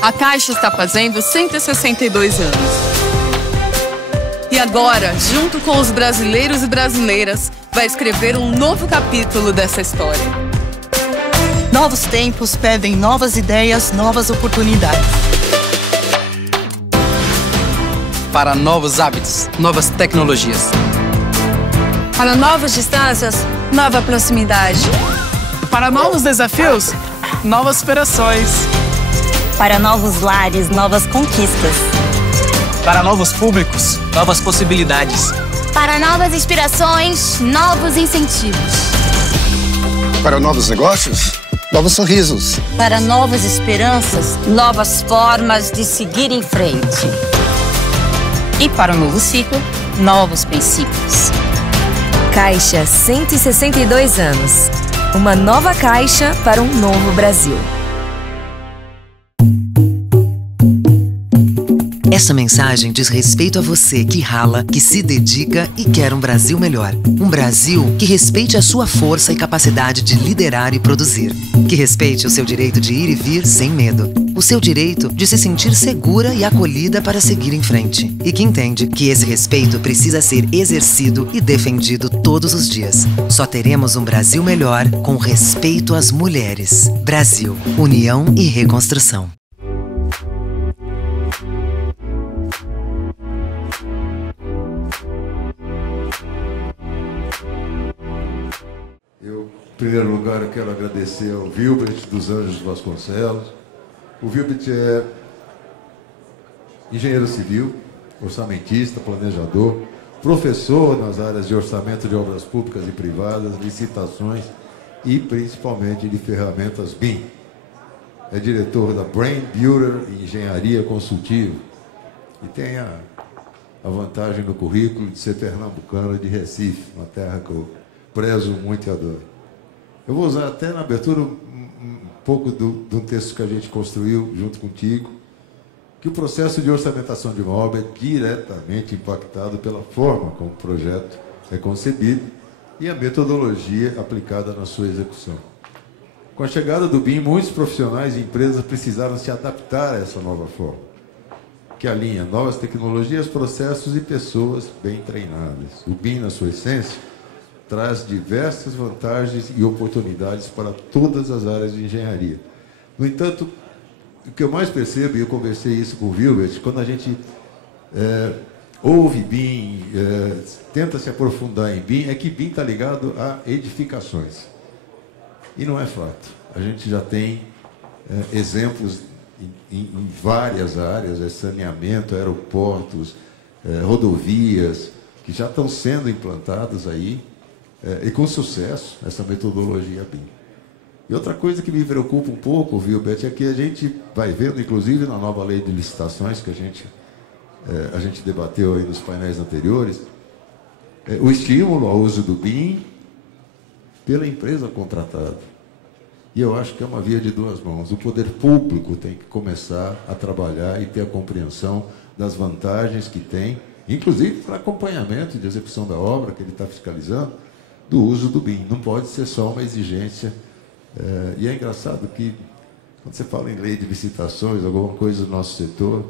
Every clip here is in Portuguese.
A Caixa está fazendo 162 anos. E agora, junto com os brasileiros e brasileiras, vai escrever um novo capítulo dessa história. Novos tempos pedem novas ideias, novas oportunidades. Para novos hábitos, novas tecnologias. Para novas distâncias, nova proximidade. Para novos desafios, novas superações. Para novos lares, novas conquistas. Para novos públicos, novas possibilidades. Para novas inspirações, novos incentivos. Para novos negócios, novos sorrisos. Para novas esperanças, novas formas de seguir em frente. E para um novo ciclo, novos princípios. Caixa, 162 anos. Uma nova Caixa para um novo Brasil. Essa mensagem diz respeito a você que rala, que se dedica e quer um Brasil melhor. Um Brasil que respeite a sua força e capacidade de liderar e produzir. Que respeite o seu direito de ir e vir sem medo. O seu direito de se sentir segura e acolhida para seguir em frente. E que entende que esse respeito precisa ser exercido e defendido todos os dias. Só teremos um Brasil melhor com respeito às mulheres. Brasil, união e reconstrução. Em primeiro lugar, eu quero agradecer ao Vilbert dos Anjos Vasconcelos. O Vilbert é engenheiro civil, orçamentista, planejador, professor nas áreas de orçamento de obras públicas e privadas, licitações e principalmente de ferramentas BIM. É diretor da Brain Builder Engenharia Consultiva e tem a vantagem no currículo de ser pernambucano de Recife, uma terra que eu prezo muito e adoro. Eu vou usar até na abertura um pouco de um texto que a gente construiu junto contigo, que o processo de orçamentação de uma obra é diretamente impactado pela forma como o projeto é concebido e a metodologia aplicada na sua execução. Com a chegada do BIM, muitos profissionais e empresas precisaram se adaptar a essa nova forma, que alinha novas tecnologias, processos e pessoas bem treinadas. O BIM, na sua essência, traz diversas vantagens e oportunidades para todas as áreas de engenharia. No entanto, o que eu mais percebo, e eu conversei isso com o Vilbert, quando a gente ouve BIM, tenta se aprofundar em BIM, é que BIM está ligado a edificações. E não é fato. A gente já tem exemplos em várias áreas, saneamento, aeroportos, rodovias, que já estão sendo implantados aí, e com sucesso, essa metodologia BIM. E outra coisa que me preocupa um pouco, viu, Beth, é que a gente vai vendo, inclusive na nova lei de licitações, que a gente debateu aí nos painéis anteriores, o estímulo ao uso do BIM pela empresa contratada. E eu acho que é uma via de duas mãos. O poder público tem que começar a trabalhar e ter a compreensão das vantagens que tem, inclusive para acompanhamento de execução da obra que ele está fiscalizando, do uso do BIM. Não pode ser só uma exigência. E é engraçado que, quando você fala em lei de licitações, alguma coisa do nosso setor,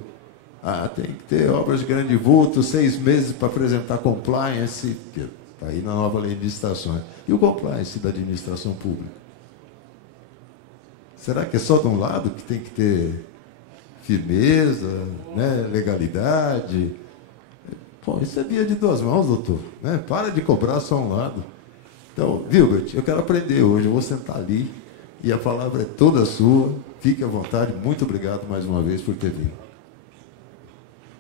tem que ter obras de grande vulto, 6 meses para apresentar compliance, está aí na nova lei de licitações. E o compliance da administração pública? Será que é só de um lado que tem que ter firmeza, né, legalidade? Pô, isso é via de duas mãos, doutor. Né? Para de cobrar só um lado. Então, Vilbert, eu quero aprender hoje, eu vou sentar ali e a palavra é toda sua. Fique à vontade, muito obrigado mais uma vez por ter vindo.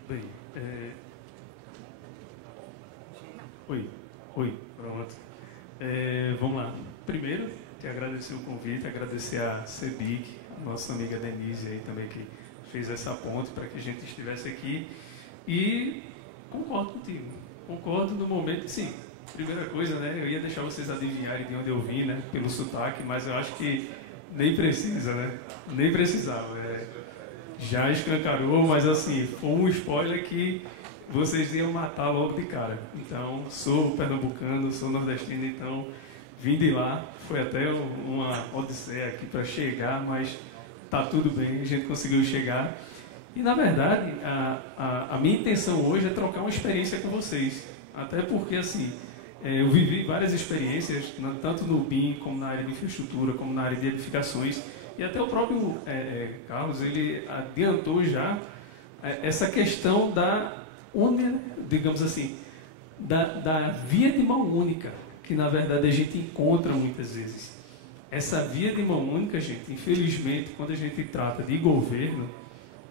Bem, Oi, pronto. Vamos lá. Primeiro, te agradecer o convite, agradecer a CEBIC, nossa amiga Denise aí também, que fez essa ponte para que a gente estivesse aqui. E concordo contigo. Concordo no momento, sim. Primeira coisa, né? Eu ia deixar vocês adivinharem de onde eu vim, né? Pelo sotaque, mas eu acho que nem precisa, né? Nem precisava. Já escancarou, mas assim, foi um spoiler que vocês iam matar logo de cara. Então, sou pernambucano, sou nordestino, então vim de lá. Foi até uma odisseia aqui para chegar, mas tá tudo bem, a gente conseguiu chegar. E, na verdade, a minha intenção hoje é trocar uma experiência com vocês. Até porque, assim, eu vivi várias experiências, tanto no BIM, como na área de infraestrutura, como na área de edificações. E até o próprio Carlos, ele adiantou já essa questão digamos assim, da via de mão única, que, na verdade, a gente encontra muitas vezes. Essa via de mão única, gente, infelizmente, quando a gente trata de governo,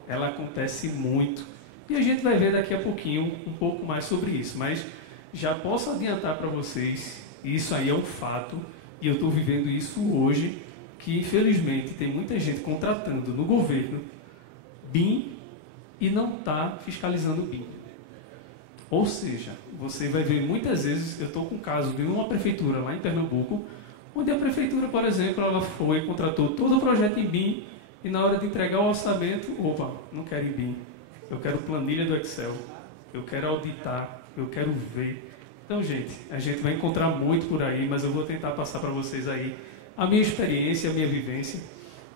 ela acontece muito. E a gente vai ver daqui a pouquinho um pouco mais sobre isso. Mas já posso adiantar para vocês, isso aí é um fato, e eu estou vivendo isso hoje, que infelizmente tem muita gente contratando no governo BIM e não está fiscalizando o BIM. Ou seja, você vai ver muitas vezes, eu estou com o caso de uma prefeitura lá em Pernambuco, onde a prefeitura, por exemplo, ela foi e contratou todo o projeto em BIM, e na hora de entregar o orçamento, opa, não quero em BIM, eu quero planilha do Excel, eu quero auditar, eu quero ver. Então, gente, a gente vai encontrar muito por aí, mas eu vou tentar passar para vocês aí a minha experiência, a minha vivência.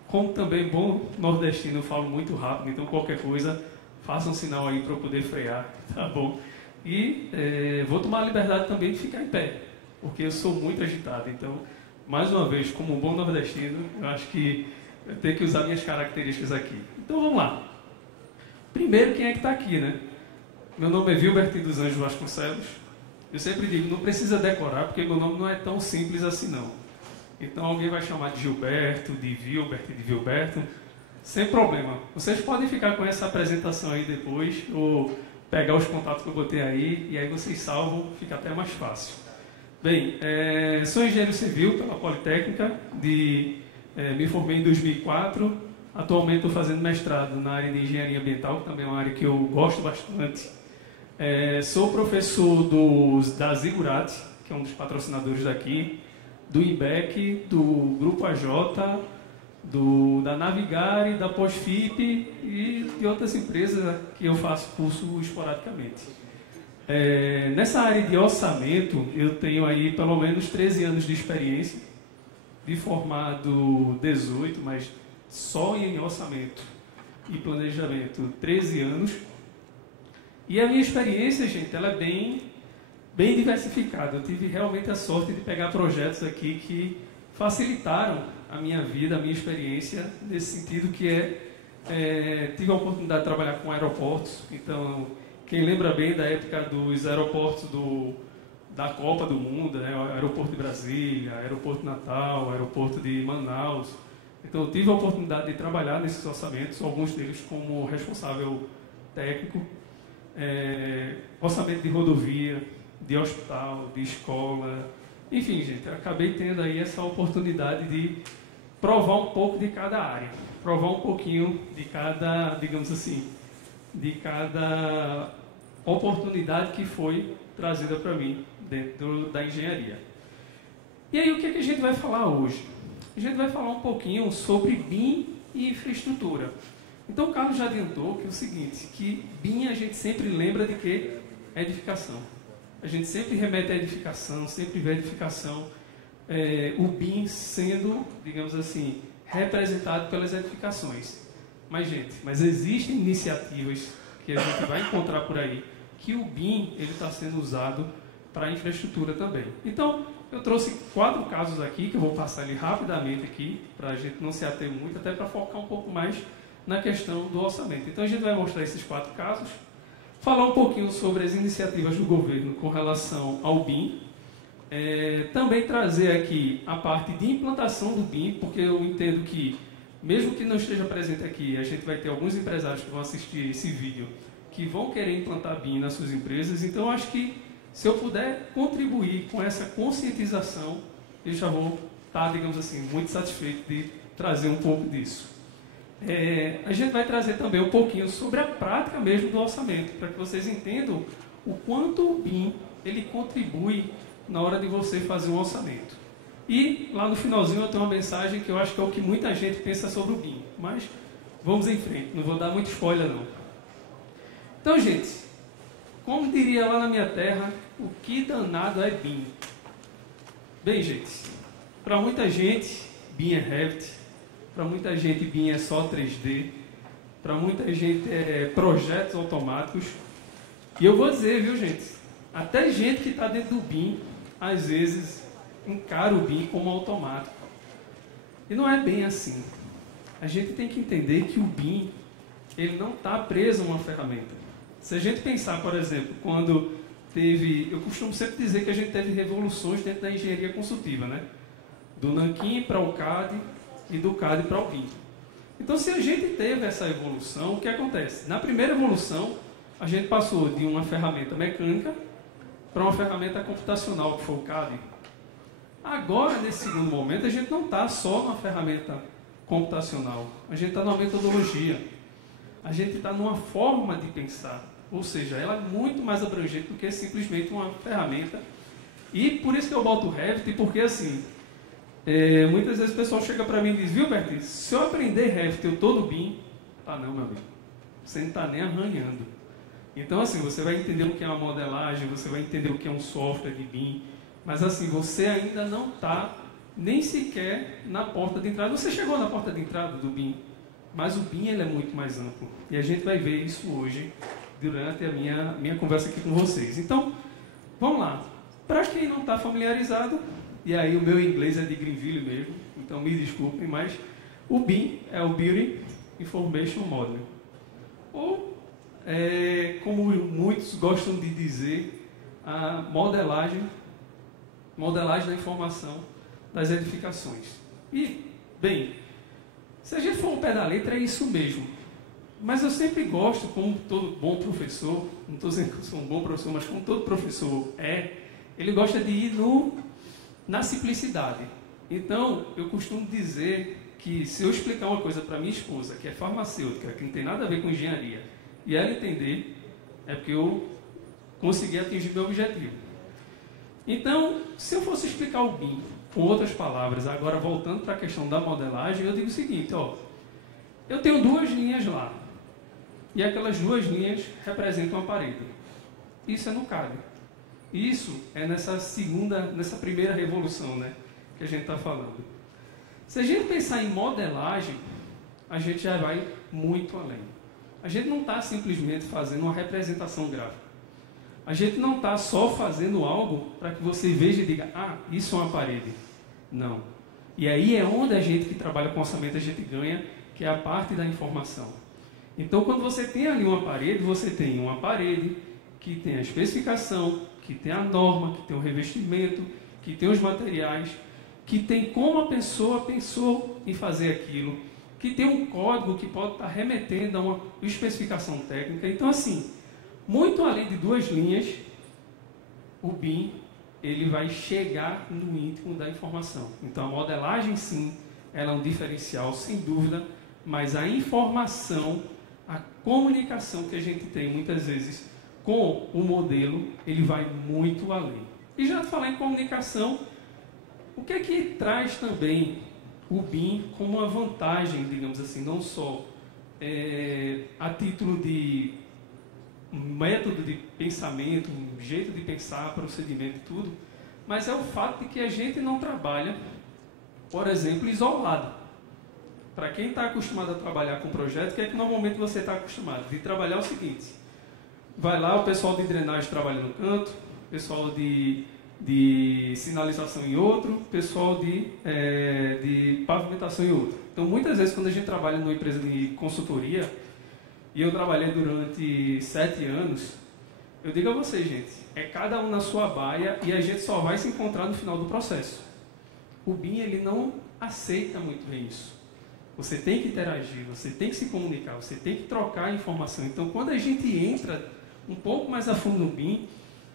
Como também bom nordestino, eu falo muito rápido, então qualquer coisa, faça um sinal aí para eu poder frear, tá bom? E vou tomar a liberdade também de ficar em pé, porque eu sou muito agitado. Então, mais uma vez, como um bom nordestino, eu acho que eu tenho que usar minhas características aqui. Então, vamos lá. Primeiro, quem é que está aqui, né? Meu nome é Vilbertino dos Anjos Vasconcelos. Eu sempre digo, não precisa decorar, porque meu nome não é tão simples assim, não. Então, alguém vai chamar de Gilberto, de Vilbert, de Vilberto, sem problema. Vocês podem ficar com essa apresentação aí depois, ou pegar os contatos que eu botei aí, e aí vocês salvam, fica até mais fácil. Bem, sou engenheiro civil pela Politécnica, me formei em 2004, atualmente estou fazendo mestrado na área de engenharia ambiental, que também é uma área que eu gosto bastante. Sou professor da Zigurati, que é um dos patrocinadores daqui, do IBEC, do Grupo AJ, da Navigare, da Pós-FIP e de outras empresas que eu faço curso esporadicamente. Nessa área de orçamento, eu tenho aí pelo menos 13 anos de experiência, de formado 18, mas só em orçamento e planejamento 13 anos. E a minha experiência, gente, ela é bem diversificada. Eu tive realmente a sorte de pegar projetos aqui que facilitaram a minha vida, a minha experiência, nesse sentido que tive a oportunidade de trabalhar com aeroportos. Então, quem lembra bem da época dos aeroportos da Copa do Mundo, né? O aeroporto de Brasília, aeroporto de Natal, aeroporto de Manaus. Então, eu tive a oportunidade de trabalhar nesses orçamentos, alguns deles como responsável técnico, orçamento de rodovia, de hospital, de escola. Enfim, gente, eu acabei tendo aí essa oportunidade de provar um pouco de cada área, provar um pouquinho de cada, digamos assim, de cada oportunidade que foi trazida para mim dentro da engenharia. E aí, o que a gente vai falar hoje? A gente vai falar um pouquinho sobre BIM e infraestrutura. Então, o Carlos já adiantou que é o seguinte, que BIM a gente sempre lembra de que? Edificação. A gente sempre remete à edificação, sempre vê a edificação, o BIM sendo, digamos assim, representado pelas edificações. Mas existem iniciativas que a gente vai encontrar por aí, que o BIM está sendo usado para a infraestrutura também. Então, eu trouxe 4 casos aqui, que eu vou passar ali rapidamente aqui, para a gente não se ater muito, até para focar um pouco mais na questão do orçamento. Então, a gente vai mostrar esses 4 casos, falar um pouquinho sobre as iniciativas do governo com relação ao BIM, também trazer aqui a parte de implantação do BIM, porque eu entendo que, mesmo que não esteja presente aqui, a gente vai ter alguns empresários que vão assistir esse vídeo que vão querer implantar BIM nas suas empresas. Então, acho que se eu puder contribuir com essa conscientização, eu já vou estar, digamos assim, muito satisfeito de trazer um pouco disso. A gente vai trazer também um pouquinho sobre a prática mesmo do orçamento, para que vocês entendam o quanto o BIM ele contribui na hora de você fazer um orçamento. E lá no finalzinho eu tenho uma mensagem que eu acho que é o que muita gente pensa sobre o BIM, mas vamos em frente, não vou dar muito spoiler não. Então, gente, como diria lá na minha terra, o que danado é BIM? Bem, gente, para muita gente, BIM é Revit, para muita gente BIM é só 3D, para muita gente é projetos automáticos. E eu vou dizer, viu, gente, até gente que está dentro do BIM, às vezes, encara o BIM como automático. E não é bem assim. A gente tem que entender que o BIM, ele não está preso a uma ferramenta. Se a gente pensar, por exemplo, quando teve... Eu costumo sempre dizer que a gente teve revoluções dentro da engenharia consultiva, né? Do Nanquim para o CAD e do CAD para o BIM. Então, se a gente teve essa evolução, o que acontece? Na primeira evolução, a gente passou de uma ferramenta mecânica para uma ferramenta computacional, que foi o CAD. Agora, nesse segundo momento, a gente não está só numa ferramenta computacional, a gente está numa metodologia, a gente está numa forma de pensar, ou seja, ela é muito mais abrangente do que simplesmente uma ferramenta. E por isso que eu boto o Revit, porque assim, muitas vezes o pessoal chega para mim e diz, viu, Berti, se eu aprender Revit, eu estou no BIM. Ah, não, meu amigo, você não está nem arranhando. Então, assim, você vai entender o que é uma modelagem, você vai entender o que é um software de BIM, mas assim, você ainda não está nem sequer na porta de entrada. Você chegou na porta de entrada do BIM, mas o BIM ele é muito mais amplo. E a gente vai ver isso hoje, durante a minha conversa aqui com vocês. Então, vamos lá. Para quem não está familiarizado, e aí o meu inglês é de Greenville mesmo, então me desculpem, mas o BIM é o Building Information Modeling. Ou, como muitos gostam de dizer, a modelagem da informação das edificações. E, bem, se a gente for ao pé da letra, é isso mesmo. Mas eu sempre gosto, como todo bom professor, não estou dizendo que eu sou um bom professor, mas como todo professor ele gosta de ir na simplicidade. Então, eu costumo dizer que se eu explicar uma coisa para minha esposa, que é farmacêutica, que não tem nada a ver com engenharia, e ela entender, é porque eu consegui atingir meu objetivo. Então, se eu fosse explicar o BIM com outras palavras, agora voltando para a questão da modelagem, eu digo o seguinte, ó, eu tenho duas linhas lá, e aquelas duas linhas representam a parede. Isso é no CAD. Isso é nessa primeira revolução, né, que a gente está falando. Se a gente pensar em modelagem, a gente já vai muito além. A gente não está simplesmente fazendo uma representação gráfica. A gente não está só fazendo algo para que você veja e diga, ah, isso é uma parede. Não. E aí é onde a gente que trabalha com orçamento, a gente ganha, que é a parte da informação. Então, quando você tem ali uma parede, você tem uma parede que tem a especificação, que tem a norma, que tem o revestimento, que tem os materiais, que tem como a pessoa pensou em fazer aquilo, que tem um código que pode estar remetendo a uma especificação técnica. Então, assim, muito além de duas linhas, o BIM ele vai chegar no íntimo da informação. Então, a modelagem, sim, ela é um diferencial, sem dúvida, mas a informação, a comunicação que a gente tem, muitas vezes, com o modelo, ele vai muito além. E já falar em comunicação, o que é que traz também o BIM como uma vantagem, digamos assim, não só a título de método de pensamento, um jeito de pensar, procedimento e tudo, mas é o fato de que a gente não trabalha, por exemplo, isolado. Para quem está acostumado a trabalhar com projeto, o que é que normalmente você está acostumado? De trabalhar o seguinte, vai lá o pessoal de drenagem trabalha no canto, o pessoal de sinalização em outro, o pessoal de pavimentação em outro. Então, muitas vezes, quando a gente trabalha numa empresa de consultoria, e eu trabalhei durante 7 anos, eu digo a vocês, gente, é cada um na sua baia e a gente só vai se encontrar no final do processo. O BIM, ele não aceita muito bem isso. Você tem que interagir, você tem que se comunicar, você tem que trocar informação. Então, quando a gente entra um pouco mais a fundo no BIM,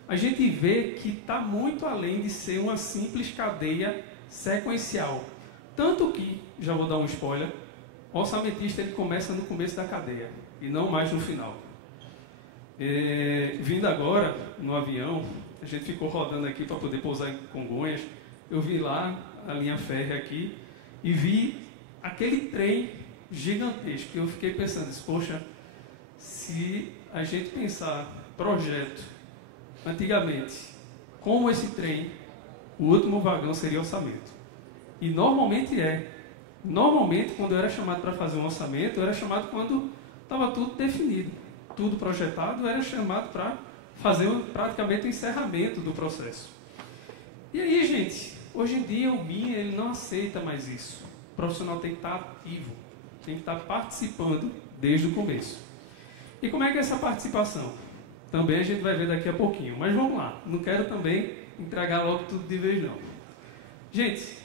a gente vê que está muito além de ser uma simples cadeia sequencial. Tanto que, já vou dar um spoiler, o orçamentista ele começa no começo da cadeia e não mais no final. Vindo agora no avião, a gente ficou rodando aqui para poder pousar em Congonhas. Eu vi lá a linha férrea aqui e vi aquele trem gigantesco. Eu fiquei pensando, poxa, se a gente pensar projeto antigamente, como esse trem, o último vagão seria orçamento. E normalmente Normalmente, quando eu era chamado para fazer um orçamento, eu era chamado quando estava tudo definido, tudo projetado, eu era chamado para fazer praticamente o encerramento do processo. E aí, gente, hoje em dia o BIM ele não aceita mais isso. O profissional tem que estar ativo, tem que estar participando desde o começo. E como é que é essa participação? Também a gente vai ver daqui a pouquinho. Mas vamos lá, não quero também entregar logo tudo de vez não. Gente,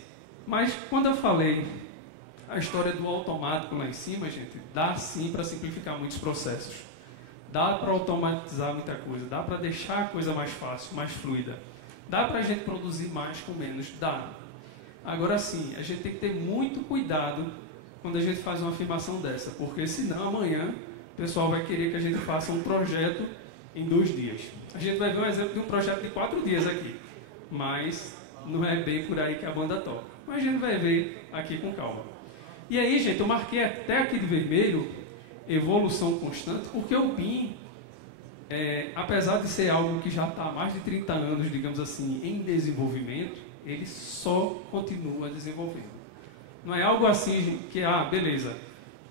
mas quando eu falei a história do automático lá em cima, gente, dá sim para simplificar muitos processos. Dá para automatizar muita coisa, dá para deixar a coisa mais fácil, mais fluida. Dá para a gente produzir mais com menos? Dá. Agora sim, a gente tem que ter muito cuidado quando a gente faz uma afirmação dessa, porque senão amanhã o pessoal vai querer que a gente faça um projeto em 2 dias. A gente vai ver um exemplo de um projeto de 4 dias aqui, mas não é bem por aí que a banda toca. Mas a gente vai ver aqui com calma. E aí, gente, eu marquei até aqui de vermelho evolução constante, porque o BIM, apesar de ser algo que já está há mais de 30 anos, digamos assim, em desenvolvimento, ele só continua desenvolvendo. Não é algo assim que, beleza,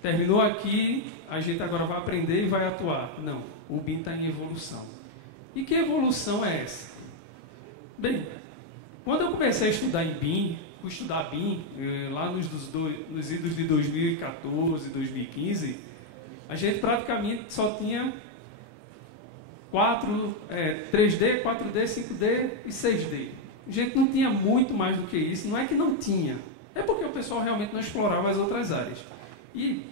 terminou aqui, a gente agora vai aprender e vai atuar. Não, o BIM está em evolução. E que evolução é essa? Bem, quando eu comecei a estudar em BIM, fui estudar BIM, lá nos idos de 2014, 2015, a gente praticamente só tinha 3D, 4D, 5D e 6D. A gente não tinha muito mais do que isso, não é que não tinha, é porque o pessoal realmente não explorava as outras áreas. E,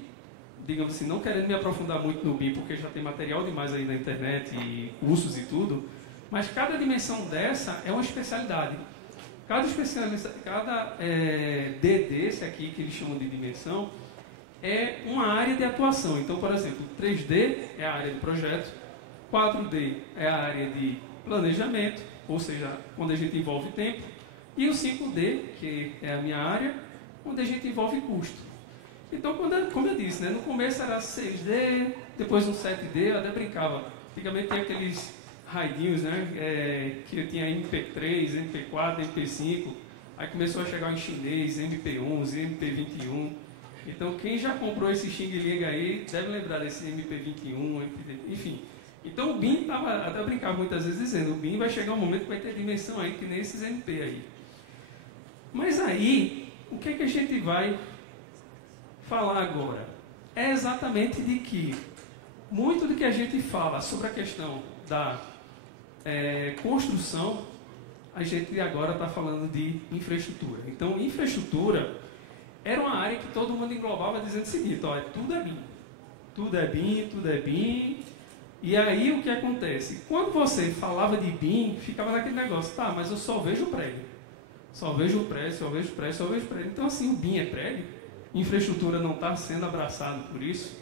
digamos assim, não querendo me aprofundar muito no BIM, porque já tem material demais aí na internet e cursos e tudo, mas cada dimensão dessa é uma especialidade. Cada D desse aqui, que eles chamam de dimensão, é uma área de atuação. Então, por exemplo, 3D é a área de projeto, 4D é a área de planejamento, ou seja, quando a gente envolve tempo, e o 5D, que é a minha área, onde a gente envolve custo. Então, como eu disse, né, no começo era 6D, depois um 7D, eu até brincava. Antigamente tinha aqueles raidinhos, né, que eu tinha MP3, MP4, MP5, aí começou a chegar em chinês, MP11, MP21. Então, quem já comprou esse Xing Ling aí, deve lembrar desse MP21, enfim. Então, o BIM, até brincava muitas vezes dizendo, o BIM vai chegar um momento que vai ter dimensão aí, que nem esses MP aí. Mas aí, o que é que a gente vai falar agora? É exatamente de que muito do que a gente fala sobre a questão da construção, a gente agora está falando de infraestrutura. Então, infraestrutura era uma área que todo mundo englobava dizendo o seguinte, ó, tudo é BIM. Tudo é BIM, tudo é BIM. E aí o que acontece? Quando você falava de BIM, ficava naquele negócio, tá, mas eu só vejo o prédio. Só vejo o prédio, só vejo o prédio, só vejo o prédio. Então assim, o BIM é prédio? Infraestrutura não está sendo abraçado por isso?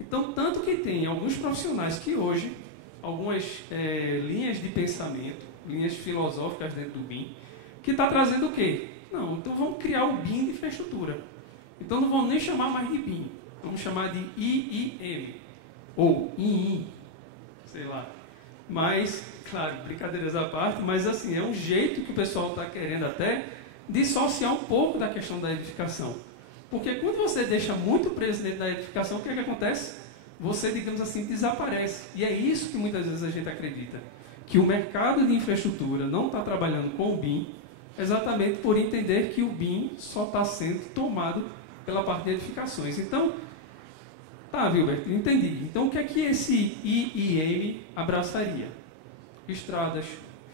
Então, tanto que tem alguns profissionais que hoje, algumas linhas de pensamento, linhas filosóficas dentro do BIM, que está trazendo o quê? Não, então vamos criar o BIM de infraestrutura. Então não vamos nem chamar mais de BIM, vamos chamar de IIM, ou IIM, sei lá. Mas, claro, brincadeiras à parte, mas assim, é um jeito que o pessoal está querendo até dissociar um pouco da questão da edificação. Porque quando você deixa muito preso dentro da edificação, o que é que acontece? Você, digamos assim, desaparece. E é isso que muitas vezes a gente acredita. Que o mercado de infraestrutura não está trabalhando com o BIM, exatamente por entender que o BIM só está sendo tomado pela parte de edificações. Então, tá, Wilbert, entendi. Então, o que é que esse IIM abraçaria? Estradas,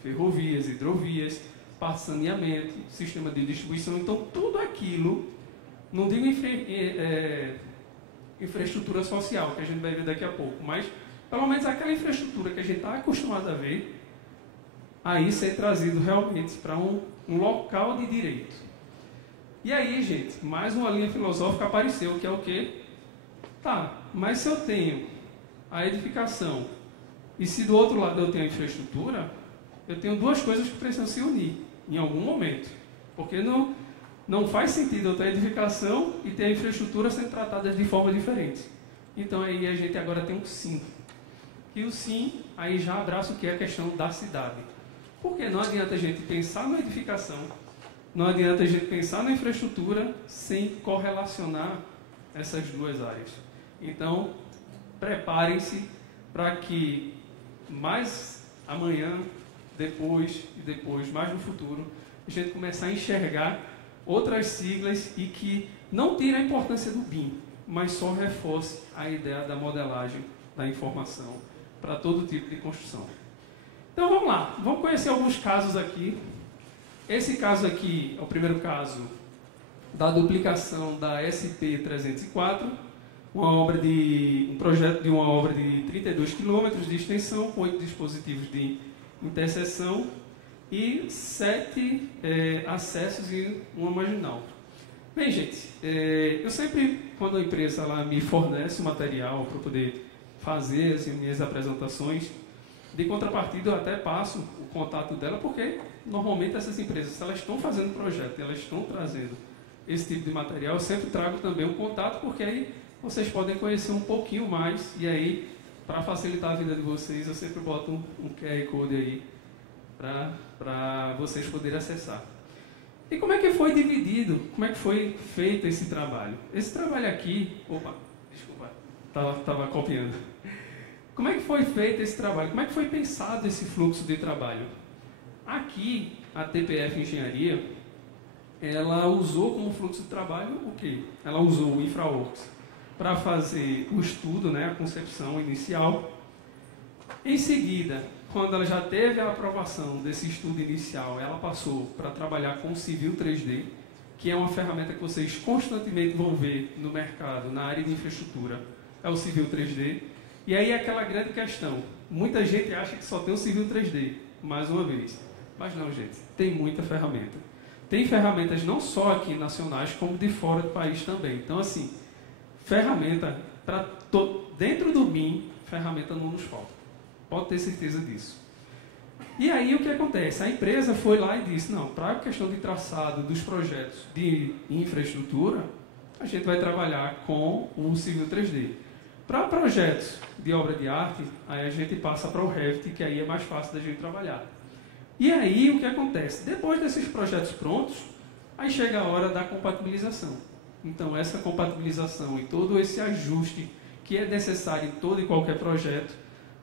ferrovias, hidrovias, parte de saneamento, sistema de distribuição. Então, tudo aquilo, não digo infraestrutura social, que a gente vai ver daqui a pouco, mas pelo menos aquela infraestrutura que a gente está acostumado a ver, aí ser trazido realmente para um local de direito. E aí, gente, mais uma linha filosófica apareceu, que é o quê? Tá, mas se eu tenho a edificação e se do outro lado eu tenho a infraestrutura, eu tenho duas coisas que precisam se unir em algum momento. Porque não faz sentido eu ter a edificação e ter a infraestrutura sendo tratadas de forma diferente. Então aí a gente agora tem um SIM. E o SIM aí já abraça o que é a questão da cidade. Porque não adianta a gente pensar na edificação, não adianta a gente pensar na infraestrutura sem correlacionar essas duas áreas. Então, preparem-se para que mais amanhã, depois, mais no futuro, a gente começar a enxergar outras siglas e que não tire a importância do BIM, mas só reforce a ideia da modelagem da informação para todo tipo de construção. Então vamos lá, vamos conhecer alguns casos aqui. Esse caso aqui é o primeiro caso da duplicação da SP-304, um projeto de uma obra de 32 km de extensão, com 8 dispositivos de interseção e 7 acessos e uma marginal. Bem, gente, eu sempre, quando a empresa ela me fornece o material para poder fazer as minhas apresentações, de contrapartida eu até passo o contato dela, porque normalmente essas empresas, elas estão fazendo projeto, elas estão trazendo esse tipo de material, eu sempre trago também um contato, porque aí vocês podem conhecer um pouquinho mais, e aí, para facilitar a vida de vocês, eu sempre boto um QR Code aí, para vocês poderem acessar. E como é que foi dividido, como é que foi feito esse trabalho? Esse trabalho aqui, desculpa, estava copiando. Como é que foi feito esse trabalho? Como é que foi pensado esse fluxo de trabalho? Aqui, a TPF Engenharia, ela usou como fluxo de trabalho o quê? Ela usou o InfraWorks para fazer o estudo, né, a concepção inicial. Em seguida, quando ela já teve a aprovação desse estudo inicial, ela passou para trabalhar com o Civil 3D, que é uma ferramenta que vocês constantemente vão ver no mercado, na área de infraestrutura, é o Civil 3D. E aí aquela grande questão, muita gente acha que só tem o Civil 3D, mais uma vez. Mas não, gente, tem muita ferramenta. Tem ferramentas não só aqui nacionais, como de fora do país também. Então, assim, ferramenta, dentro do BIM, ferramenta não nos falta. Pode ter certeza disso. E aí o que acontece? A empresa foi lá e disse, não, para a questão de traçado dos projetos de infraestrutura, a gente vai trabalhar com o Civil 3D. Para projetos de obra de arte, aí a gente passa para o Revit, que aí é mais fácil da gente trabalhar. E aí o que acontece? Depois desses projetos prontos, aí chega a hora da compatibilização. Então essa compatibilização e todo esse ajuste que é necessário em todo e qualquer projeto,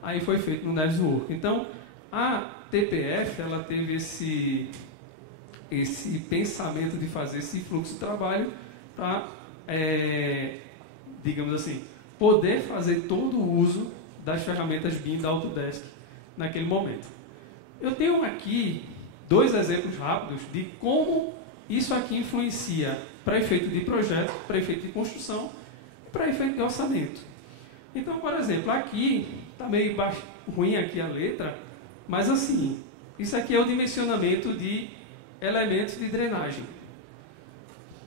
aí foi feito no Navisworks. Então a TPF ela teve esse pensamento de fazer esse fluxo de trabalho para, digamos assim, poder fazer todo o uso das ferramentas BIM da Autodesk naquele momento. Eu tenho aqui 2 exemplos rápidos de como isso aqui influencia para efeito de projeto, para efeito de construção, para efeito de orçamento. Então, por exemplo, aqui está meio ruim aqui a letra, mas assim, isso aqui é o dimensionamento de elementos de drenagem.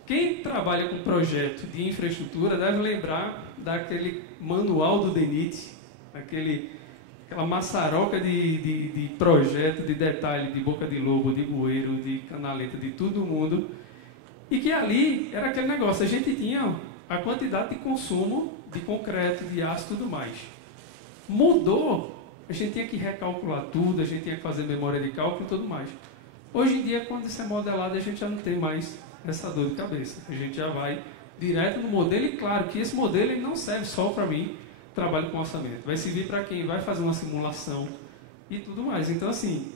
Quem trabalha com projeto de infraestrutura deve lembrar daquele manual do DENIT, aquela maçaroca de projeto, de detalhe, de boca de lobo, de bueiro, de canaleta, de todo mundo. E que ali era aquele negócio, a gente tinha a quantidade de consumo de concreto, de aço e tudo mais. Mudou, a gente tinha que recalcular tudo, a gente tinha que fazer memória de cálculo e tudo mais. Hoje em dia, quando isso é modelado, a gente já não tem mais essa dor de cabeça. A gente já vai direto no modelo, e claro que esse modelo ele não serve só para mim, trabalho com orçamento. Vai servir para quem vai fazer uma simulação e tudo mais. Então, assim,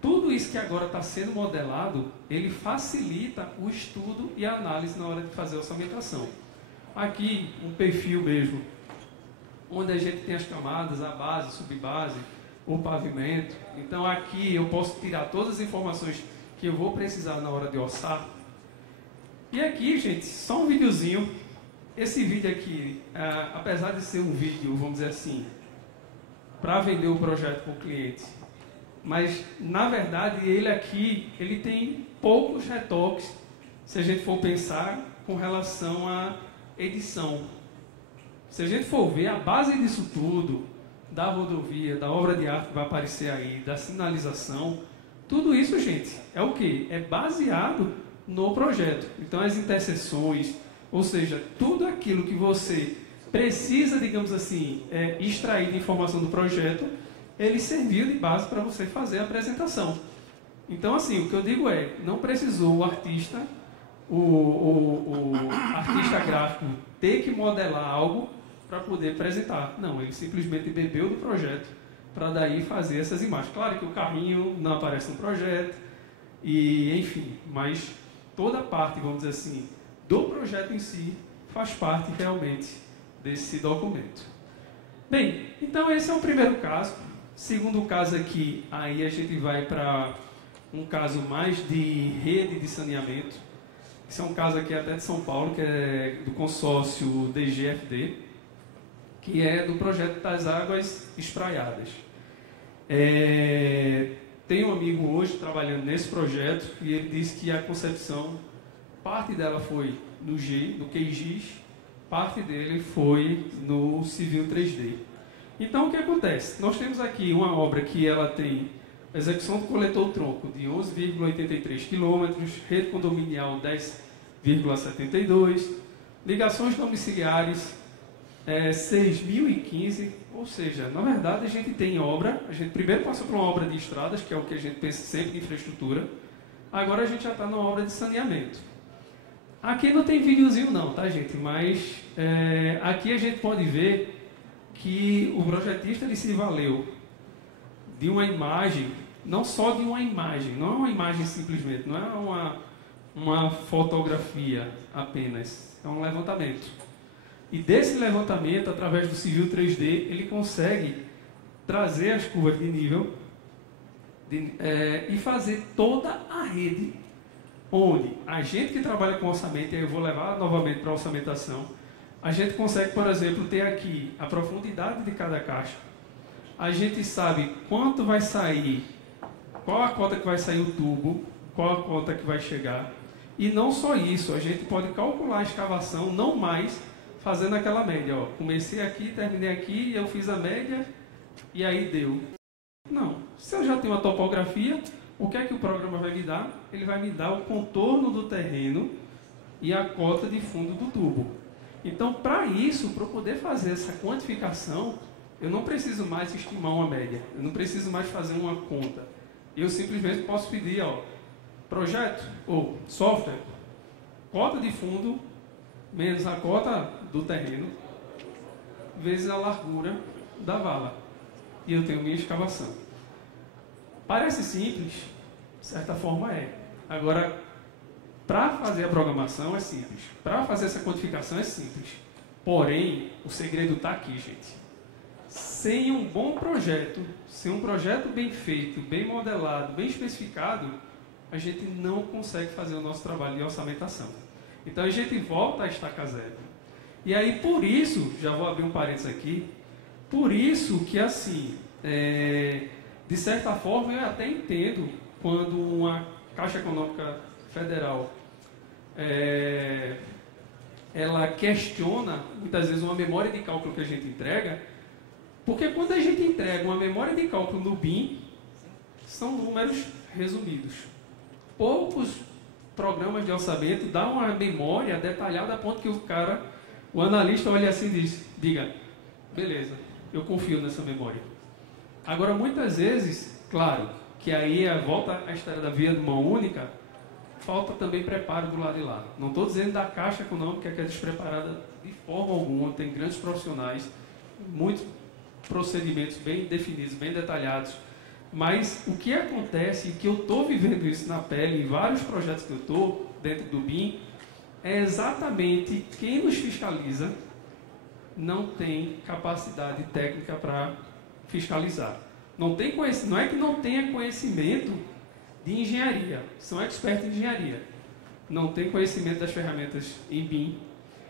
tudo isso que agora está sendo modelado, ele facilita o estudo e a análise na hora de fazer a orçamentação. Aqui, um perfil mesmo, onde a gente tem as camadas, a base, subbase, o pavimento. Então, aqui eu posso tirar todas as informações que eu vou precisar na hora de orçar. E aqui, gente, só um videozinho. Esse vídeo aqui, apesar de ser um vídeo, vamos dizer assim, para vender o projeto para o cliente, mas, na verdade, ele aqui, ele tem poucos retoques, se a gente for pensar com relação à edição. Se a gente for ver a base disso tudo, da rodovia, da obra de arte que vai aparecer aí, da sinalização, tudo isso, gente, é o quê? É baseado no projeto. Então, as interseções, ou seja, tudo aquilo que você precisa, digamos assim, extrair de informação do projeto, ele serviu de base para você fazer a apresentação. Então, assim, o que eu digo é, não precisou o artista, o artista gráfico ter que modelar algo para poder apresentar. Não, ele simplesmente bebeu do projeto para daí fazer essas imagens. Claro que o carrinho não aparece no projeto, e enfim, mas toda a parte, vamos dizer assim, do projeto em si faz parte realmente desse documento. Bem, então esse é o primeiro caso. Segundo caso aqui, aí a gente vai para um caso mais de rede de saneamento. Esse é um caso aqui até de São Paulo, que é do consórcio DGFD, que é do projeto das águas espraiadas. Tem um amigo hoje trabalhando nesse projeto e ele disse que a concepção, parte dela foi no QGIS, parte dele foi no Civil 3D. Então o que acontece? Nós temos aqui uma obra que ela tem execução do coletor-tronco de 11,83 km, rede condominial 10,72, ligações domiciliares 6.015, ou seja, na verdade a gente tem obra, a gente primeiro passou por uma obra de estradas, que é o que a gente pensa sempre de infraestrutura, agora a gente já está na obra de saneamento. Aqui não tem videozinho não, tá gente? Mas aqui a gente pode ver que o projetista ele se valeu de uma imagem, não só de uma imagem, não é uma imagem simplesmente, não é uma fotografia apenas, é um levantamento. E desse levantamento, através do Civil 3D, ele consegue trazer as curvas de nível e fazer toda a rede, onde a gente que trabalha com orçamento, e aí eu vou levar novamente para a orçamentação, a gente consegue, por exemplo, ter aqui a profundidade de cada caixa, a gente sabe quanto vai sair, qual a cota que vai sair o tubo, qual a cota que vai chegar, e não só isso, a gente pode calcular a escavação, não mais fazendo aquela média, ó, comecei aqui, terminei aqui, eu fiz a média e aí deu. Não, se eu já tenho uma topografia, o que é que o programa vai me dar? Ele vai me dar o contorno do terreno e a cota de fundo do tubo. Então, para isso, para eu poder fazer essa quantificação, eu não preciso mais estimar uma média, eu não preciso mais fazer uma conta. Eu simplesmente posso pedir, ó, projeto ou software, cota de fundo menos a cota do terreno, vezes a largura da vala. E eu tenho minha escavação. Parece simples, de certa forma é. Agora, para fazer a programação é simples. Para fazer essa quantificação é simples. Porém, o segredo está aqui, gente. Sem um bom projeto, sem um projeto bem feito, bem modelado, bem especificado, a gente não consegue fazer o nosso trabalho de orçamentação. Então a gente volta a estaca zero. E aí por isso, já vou abrir um parênteses aqui, por isso que assim, de certa forma eu até entendo quando uma Caixa Econômica Federal ela questiona muitas vezes uma memória de cálculo que a gente entrega, porque quando a gente entrega uma memória de cálculo no BIM, são números resumidos. Poucos programas de orçamento dão uma memória detalhada a ponto que o analista olha assim e diga, beleza, eu confio nessa memória. Agora, muitas vezes, claro, que aí volta a história da via de mão única, falta também preparo do lado de lá. Não estou dizendo da Caixa Econômica que é despreparada de forma alguma, tem grandes profissionais, muitos procedimentos bem definidos, bem detalhados, mas o que acontece, e que eu estou vivendo isso na pele, em vários projetos que eu estou dentro do BIM, é exatamente quem nos fiscaliza não tem capacidade técnica para fiscalizar. Não é que não tenha conhecimento de engenharia, são expertos em engenharia. Não tem conhecimento das ferramentas em BIM.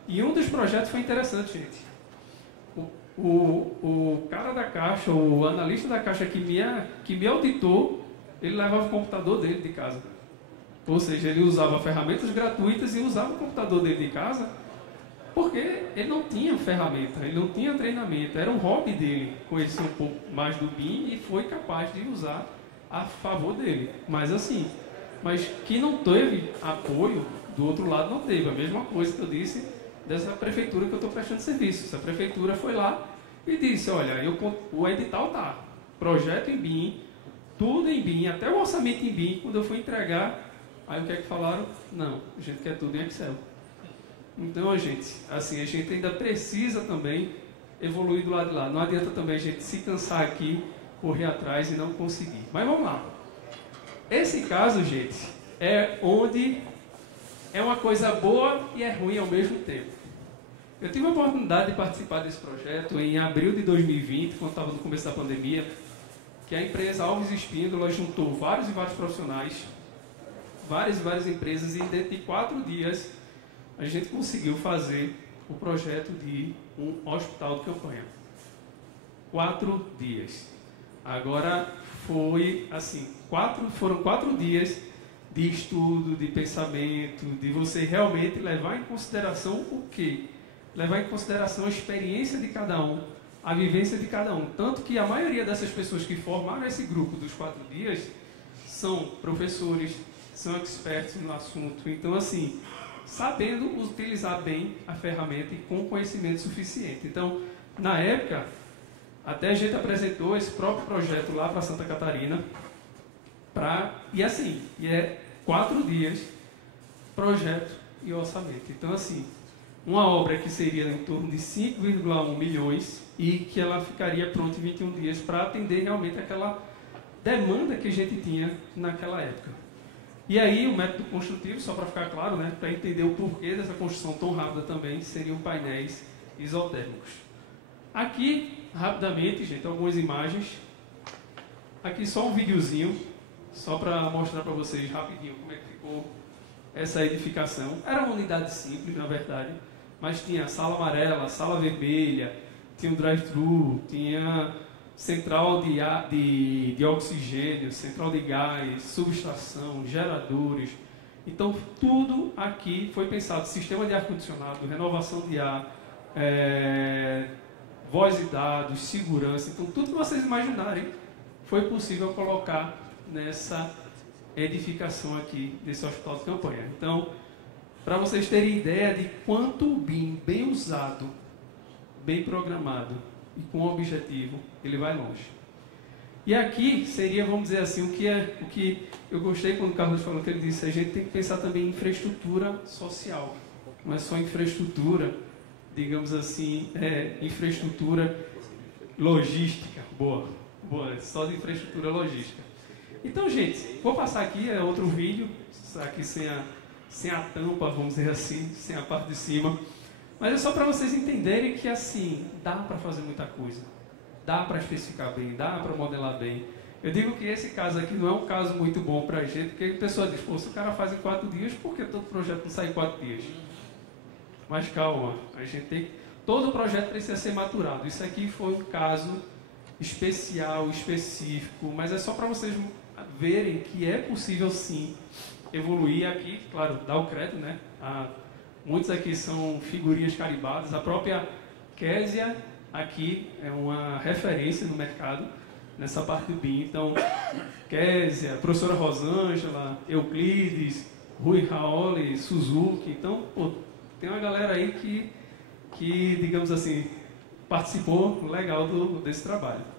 E um dos projetos foi interessante, gente. O cara da Caixa, o analista da Caixa que me auditou, ele levava o computador dele de casa. Ou seja, ele usava ferramentas gratuitas e usava o computador dele de casa porque ele não tinha ferramenta, ele não tinha treinamento, era um hobby dele conhecer um pouco mais do BIM e foi capaz de usar a favor dele. Mas que não teve apoio, do outro lado não teve. A mesma coisa que eu disse dessa prefeitura que eu estou prestando serviço. Essa prefeitura foi lá e disse, olha, o edital tá, projeto em BIM, tudo em BIM, até o orçamento em BIM. Quando eu fui entregar, aí o que é que falaram? Não, a gente quer tudo em Excel. Então, gente, assim, a gente ainda precisa também evoluir do lado de lá. Não adianta também a gente se cansar aqui, correr atrás e não conseguir. Mas vamos lá. Esse caso, gente, é onde é uma coisa boa e é ruim ao mesmo tempo. Eu tive a oportunidade de participar desse projeto em abril de 2020, quando estava no começo da pandemia, que a empresa Alves Espíndola juntou vários e vários profissionais, várias e várias empresas, e dentro de 4 dias a gente conseguiu fazer o projeto de um hospital de campanha. 4 dias. Agora foi assim, foram 4 dias de estudo, de pensamento, de você realmente levar em consideração o quê? Levar em consideração a experiência de cada um, a vivência de cada um. Tanto que a maioria dessas pessoas que formaram esse grupo dos 4 dias são professores, são expertos no assunto. Então, assim, sabendo utilizar bem a ferramenta e com conhecimento suficiente. Então, na época, até a gente apresentou esse próprio projeto lá para Santa Catarina, e é 4 dias, projeto e orçamento. Então, assim, uma obra que seria em torno de 5,1 milhões e que ela ficaria pronta em 21 dias para atender realmente aquela demanda que a gente tinha naquela época. E aí, o método construtivo, só para ficar claro, né, para entender o porquê dessa construção tão rápida também, seriam painéis isotérmicos. Aqui, rapidamente, gente, algumas imagens. Aqui só um videozinho, só para mostrar para vocês rapidinho como é que ficou essa edificação. Era uma unidade simples, na verdade, mas tinha sala amarela, sala vermelha, tinha um drive-thru, tinha central de oxigênio, central de gás, subestação, geradores. Então, tudo aqui foi pensado, sistema de ar-condicionado, renovação de ar, voz e dados, segurança. Então, tudo que vocês imaginarem foi possível colocar nessa edificação aqui desse hospital de campanha. Então, para vocês terem ideia de quanto o BIM bem usado, bem programado e com objetivo, ele vai longe. E aqui seria, vamos dizer assim, o que eu gostei quando o Carlos falou, que ele disse, a gente tem que pensar também em infraestrutura social, não é só infraestrutura, digamos assim, infraestrutura logística, boa, só de infraestrutura logística. Então, gente, vou passar aqui, outro vídeo, aqui sem a tampa, vamos dizer assim, sem a parte de cima. Mas é só para vocês entenderem que, assim, dá para fazer muita coisa. Dá para especificar bem, dá para modelar bem. Eu digo que esse caso aqui não é um caso muito bom para a gente, porque a pessoa diz, pô, se o cara faz em 4 dias, por que todo projeto não sai em 4 dias? Mas calma, a gente tem... Todo o projeto precisa ser maturado. Isso aqui foi um caso especial, específico, mas é só para vocês verem que é possível sim evoluir aqui, claro, dar o crédito, né? Muitos aqui são figurinhas carimbadas, a própria Késia aqui é uma referência no mercado nessa parte do BIM. Então, Késia, professora Rosângela, Euclides, Rui Raoli, Suzuki. Então, pô, tem uma galera aí que digamos assim, participou legal desse trabalho.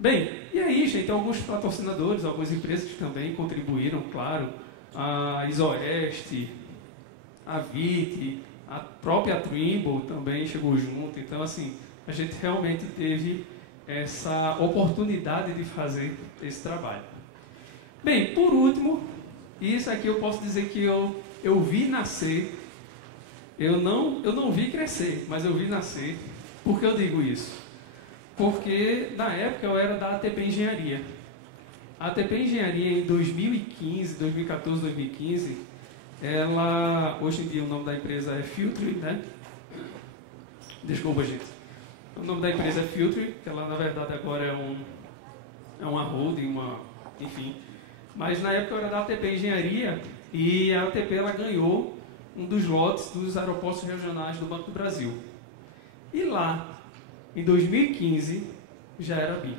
Bem, e aí, gente, alguns patrocinadores, algumas empresas que também contribuíram, claro, a Isoeste, a VIT, a própria Trimble também chegou junto. Então, assim, a gente realmente teve essa oportunidade de fazer esse trabalho. Bem, por último, isso aqui eu posso dizer que eu vi nascer, eu não vi crescer, mas eu vi nascer. Por que eu digo isso? Porque, na época, eu era da ATP Engenharia. A ATP Engenharia, em 2015, 2014, 2015, ela, hoje em dia, o nome da empresa é Filtre, né? Desculpa, gente. O nome da empresa é Filtre, que ela, na verdade, agora é uma holding, enfim. Mas, na época, eu era da ATP Engenharia e a ATP, ela ganhou um dos lotes dos aeroportos regionais do Banco do Brasil. E lá, em 2015, já era BIM.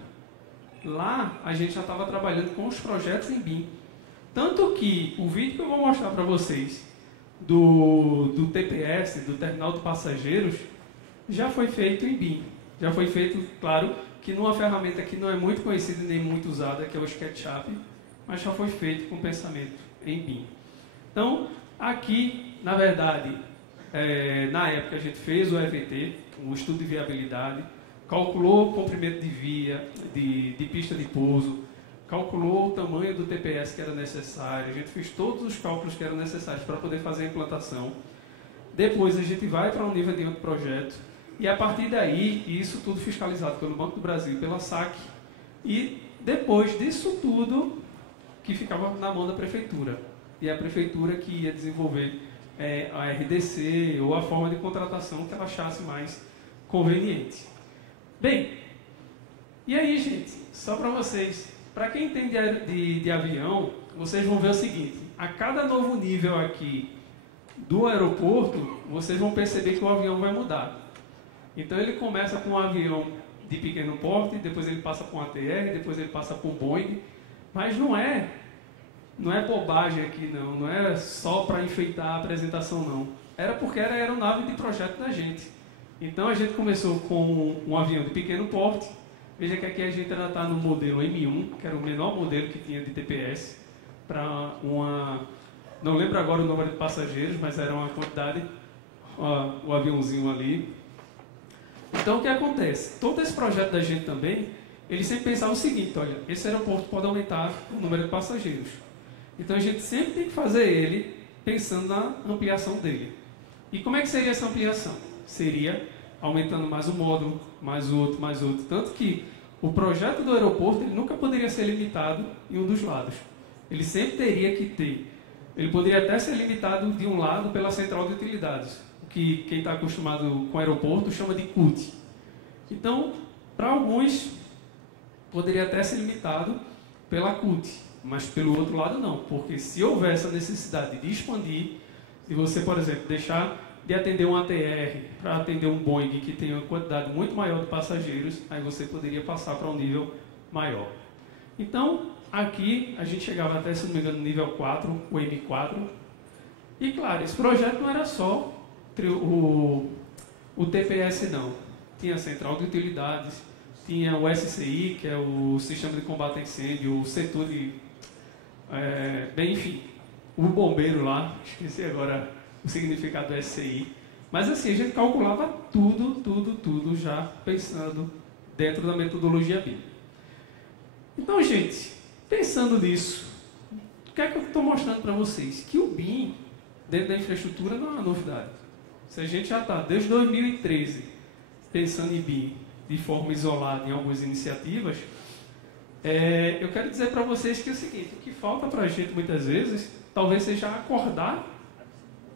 Lá, a gente já estava trabalhando com os projetos em BIM. Tanto que o vídeo que eu vou mostrar para vocês do TPS, do Terminal de Passageiros, já foi feito em BIM. já foi feito, claro, que numa ferramenta que não é muito conhecida nem muito usada, que é o SketchUp, mas já foi feito com pensamento em BIM. Então, aqui, na verdade, na época a gente fez o EVT, um estudo de viabilidade, calculou o comprimento de via, de pista de pouso, calculou o tamanho do TPS que era necessário, a gente fez todos os cálculos que eram necessários para poder fazer a implantação. Depois a gente vai para um nível de outro projeto, e a partir daí, isso tudo fiscalizado pelo Banco do Brasil e pela SAC, e depois disso tudo, que ficava na mão da prefeitura. E a prefeitura que ia desenvolver a RDC ou a forma de contratação que ela achasse mais conveniente. Bem, e aí, gente, só para vocês, para quem entende de avião, vocês vão ver o seguinte: a cada novo nível aqui do aeroporto, vocês vão perceber que o avião vai mudar. Então ele começa com um avião de pequeno porte, depois ele passa com ATR, depois ele passa por Boeing, mas não é bobagem aqui não é só para enfeitar a apresentação não. Era porque era a aeronave de projeto da gente. Então a gente começou com um avião de pequeno porte. Veja que aqui a gente ainda está no modelo M1, que era o menor modelo que tinha de TPS, para não lembro agora o número de passageiros, mas era uma quantidade, o aviãozinho ali. Então o que acontece? Todo esse projeto da gente também, ele sempre pensava o seguinte: olha, esse aeroporto pode aumentar o número de passageiros. Então a gente sempre tem que fazer ele pensando na ampliação dele. E como é que seria essa ampliação? Seria aumentando mais um módulo, mais outro, mais outro. Tanto que o projeto do aeroporto ele nunca poderia ser limitado em um dos lados. Ele sempre teria que ter. Ele poderia até ser limitado de um lado pela central de utilidades, o que quem está acostumado com aeroporto chama de CUT. Então, para alguns, poderia até ser limitado pela CUT, mas pelo outro lado não, porque se houver essa necessidade de expandir, se você, por exemplo, deixar de atender um ATR para atender um Boeing que tem uma quantidade muito maior de passageiros, aí você poderia passar para um nível maior. Então, aqui a gente chegava até, se não me engano, no nível 4, o M4. E claro, esse projeto não era só o TPS não. Tinha a central de utilidades, tinha o SCI, que é o Sistema de Combate a Incêndio, o setor de... bem, enfim, o bombeiro lá, esqueci agora o significado do SCI. Mas assim, a gente calculava tudo já pensando dentro da metodologia BIM. Então, gente, pensando nisso, o que é que eu estou mostrando para vocês? Que o BIM, dentro da infraestrutura, não é uma novidade. Se a gente já está, desde 2013, pensando em BIM de forma isolada em algumas iniciativas, eu quero dizer para vocês que é o seguinte: o que falta para a gente muitas vezes, talvez seja acordar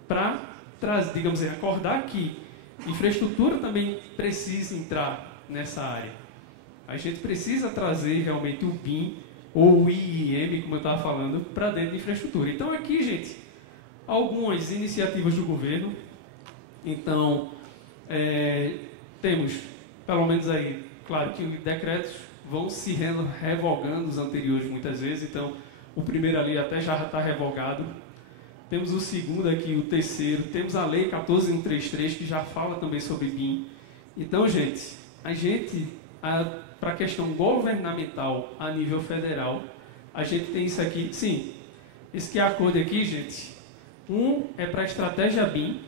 para trazer, digamos assim, acordar que infraestrutura também precisa entrar nessa área. A gente precisa trazer realmente o BIM ou o IIM, como eu estava falando, para dentro de infraestrutura. Então aqui, gente, algumas iniciativas do governo. Então, temos, pelo menos aí, claro que os decretos vão se revogando os anteriores muitas vezes, então o primeiro ali até já está revogado. Temos o segundo aqui, o terceiro, temos a lei 14133, que já fala também sobre BIM. Então, gente, para a questão governamental a nível federal, a gente tem isso aqui, sim, esse QR Code aqui, gente, é para a estratégia BIM,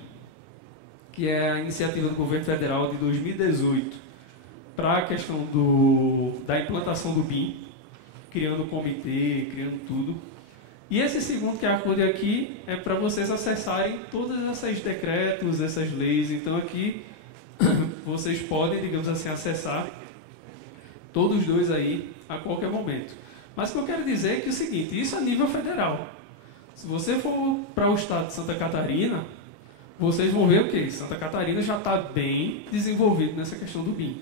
que é a iniciativa do governo federal de 2018, para a questão da implantação do BIM, criando comitê, criando tudo. E esse segundo QR Code aqui é para vocês acessarem todos esses decretos, essas leis. Então aqui vocês podem, digamos assim, acessar todos os dois aí a qualquer momento. Mas o que eu quero dizer é que é o seguinte: isso a nível federal. Se você for para o estado de Santa Catarina, vocês vão ver o que? Santa Catarina já está bem desenvolvido nessa questão do BIM.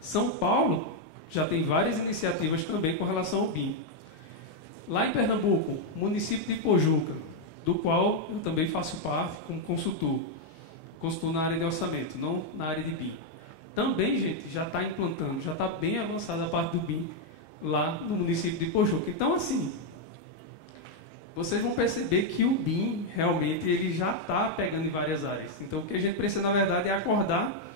São Paulo já tem várias iniciativas também com relação ao BIM. Lá em Pernambuco, município de Pojuca, do qual eu também faço parte como consultor na área de orçamento, não na área de BIM. Também, gente, já está implantando, já está bem avançada a parte do BIM lá no município de Pojuca. Então, assim, vocês vão perceber que o BIM, realmente, ele já está pegando em várias áreas. Então, o que a gente precisa, na verdade, é acordar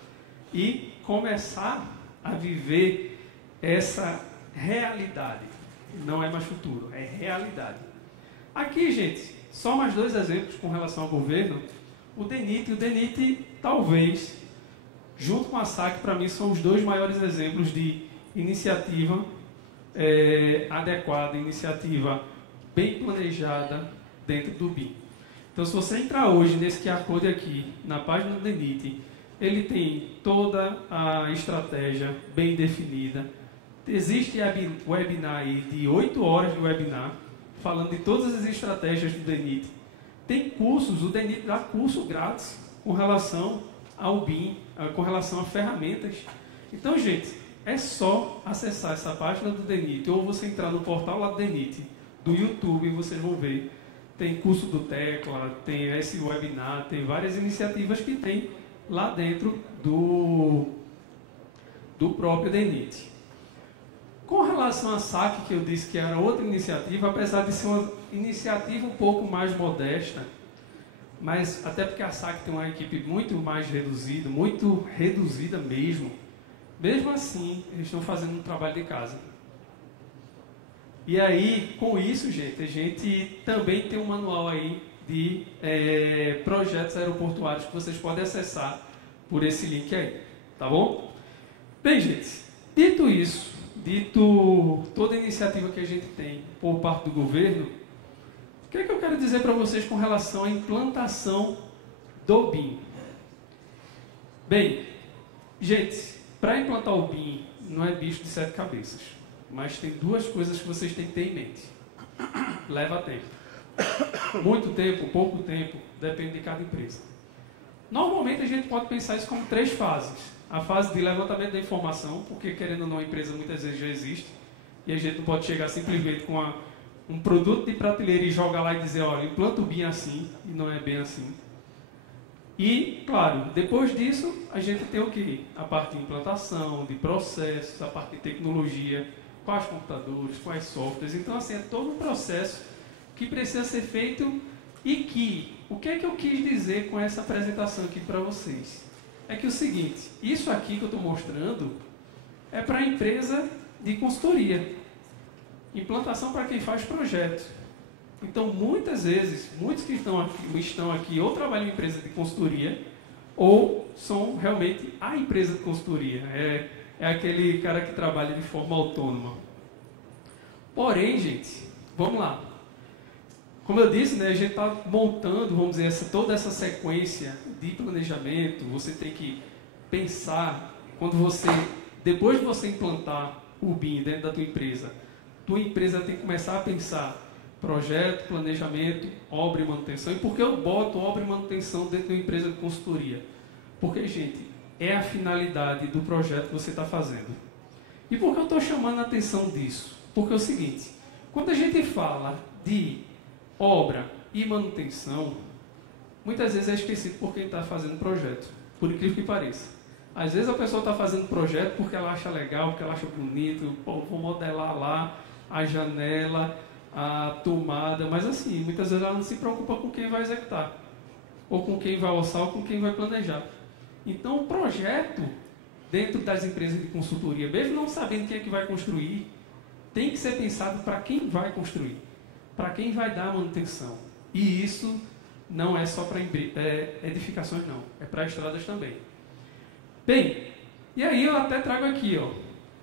e começar a viver essa realidade. Não é mais futuro, é realidade. Aqui, gente, só mais 2 exemplos com relação ao governo. O DENIT, talvez, junto com a SAC, para mim, são os 2 maiores exemplos de iniciativa adequada, iniciativa bem planejada dentro do BIM. Então, se você entrar hoje nesse QR Code aqui, na página do DENIT, ele tem toda a estratégia bem definida. Existe webinar aí de 8 horas de webinar, falando de todas as estratégias do DENIT. Tem cursos, o DENIT dá curso grátis com relação ao BIM, com relação a ferramentas. Então, gente, é só acessar essa página do DENIT, ou você entrar no portal lá do DENIT, do YouTube, vocês vão ver. Tem curso do Tecla, tem esse webinar, tem várias iniciativas que tem lá dentro do próprio DENIT. Com relação à SAC, que eu disse que era outra iniciativa, apesar de ser uma iniciativa um pouco mais modesta, mas até porque a SAC tem uma equipe muito mais reduzida, muito reduzida mesmo assim, eles estão fazendo um trabalho de casa. E aí, com isso, gente, a gente também tem um manual aí de projetos aeroportuários que vocês podem acessar por esse link aí, tá bom? Bem, gente, dito isso, dito toda a iniciativa que a gente tem por parte do governo, o que é que eu quero dizer para vocês com relação à implantação do BIM? Bem, gente, para implantar o BIM não é bicho de 7 cabeças, mas tem 2 coisas que vocês têm que ter em mente. Leva tempo. Muito tempo, pouco tempo, depende de cada empresa. Normalmente a gente pode pensar isso como 3 fases. A fase de levantamento da informação, porque querendo ou não a empresa muitas vezes já existe, e a gente não pode chegar simplesmente com um produto de prateleira e jogar lá e dizer, olha, implanta o BIM assim, e não é bem assim. E, claro, depois disso, a gente tem o quê? A parte de implantação, de processos, a parte de tecnologia, quais computadores, quais softwares. Então, assim, é todo um processo que precisa ser feito e que, o que é que eu quis dizer com essa apresentação aqui para vocês? É que o seguinte, isso aqui que eu estou mostrando é para a empresa de consultoria. Implantação para quem faz projeto. Então, muitas vezes, muitos que estão aqui ou trabalham em empresa de consultoria ou são realmente a empresa de consultoria. É aquele cara que trabalha de forma autônoma. Porém, gente, vamos lá. Como eu disse, né, a gente está montando, vamos dizer, toda essa sequência de planejamento. Você tem que pensar, depois de você implantar o BIM dentro da tua empresa tem que começar a pensar projeto, planejamento, obra e manutenção. E por que eu boto obra e manutenção dentro de uma empresa de consultoria? Porque, gente, é a finalidade do projeto que você está fazendo. E por que eu estou chamando a atenção disso? Porque é o seguinte, quando a gente fala de obra e manutenção, muitas vezes é esquecido por quem está fazendo projeto, por incrível que pareça. Às vezes a pessoa está fazendo projeto porque ela acha legal, porque ela acha bonito, pô, vou modelar lá a janela, a tomada, mas assim, muitas vezes ela não se preocupa com quem vai executar, ou com quem vai orçar, ou com quem vai planejar. Então, o projeto, dentro das empresas de consultoria, mesmo não sabendo quem é que vai construir, tem que ser pensado para quem vai construir, para quem vai dar a manutenção. E isso não é só para edificações, não, é para estradas também. Bem, e aí eu até trago aqui, ó,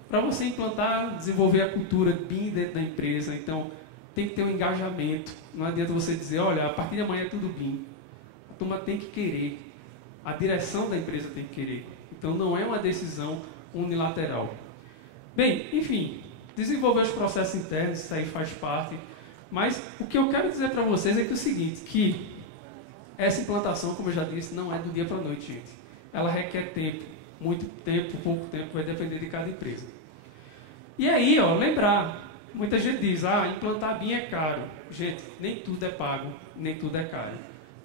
para você implantar, desenvolver a cultura BIM dentro da empresa. Então, tem que ter um engajamento. Não adianta você dizer, olha, a partir de amanhã é tudo BIM. A turma tem que querer. A direção da empresa tem que querer. Então, não é uma decisão unilateral. Bem, enfim, desenvolver os processos internos, isso aí faz parte. Mas o que eu quero dizer para vocês é que é o seguinte, que essa implantação, como eu já disse, não é do dia para a noite, gente. Ela requer tempo, muito tempo, pouco tempo, vai depender de cada empresa. E aí, ó, lembrar, muita gente diz, implantar BIM é caro. Gente, nem tudo é pago, nem tudo é caro.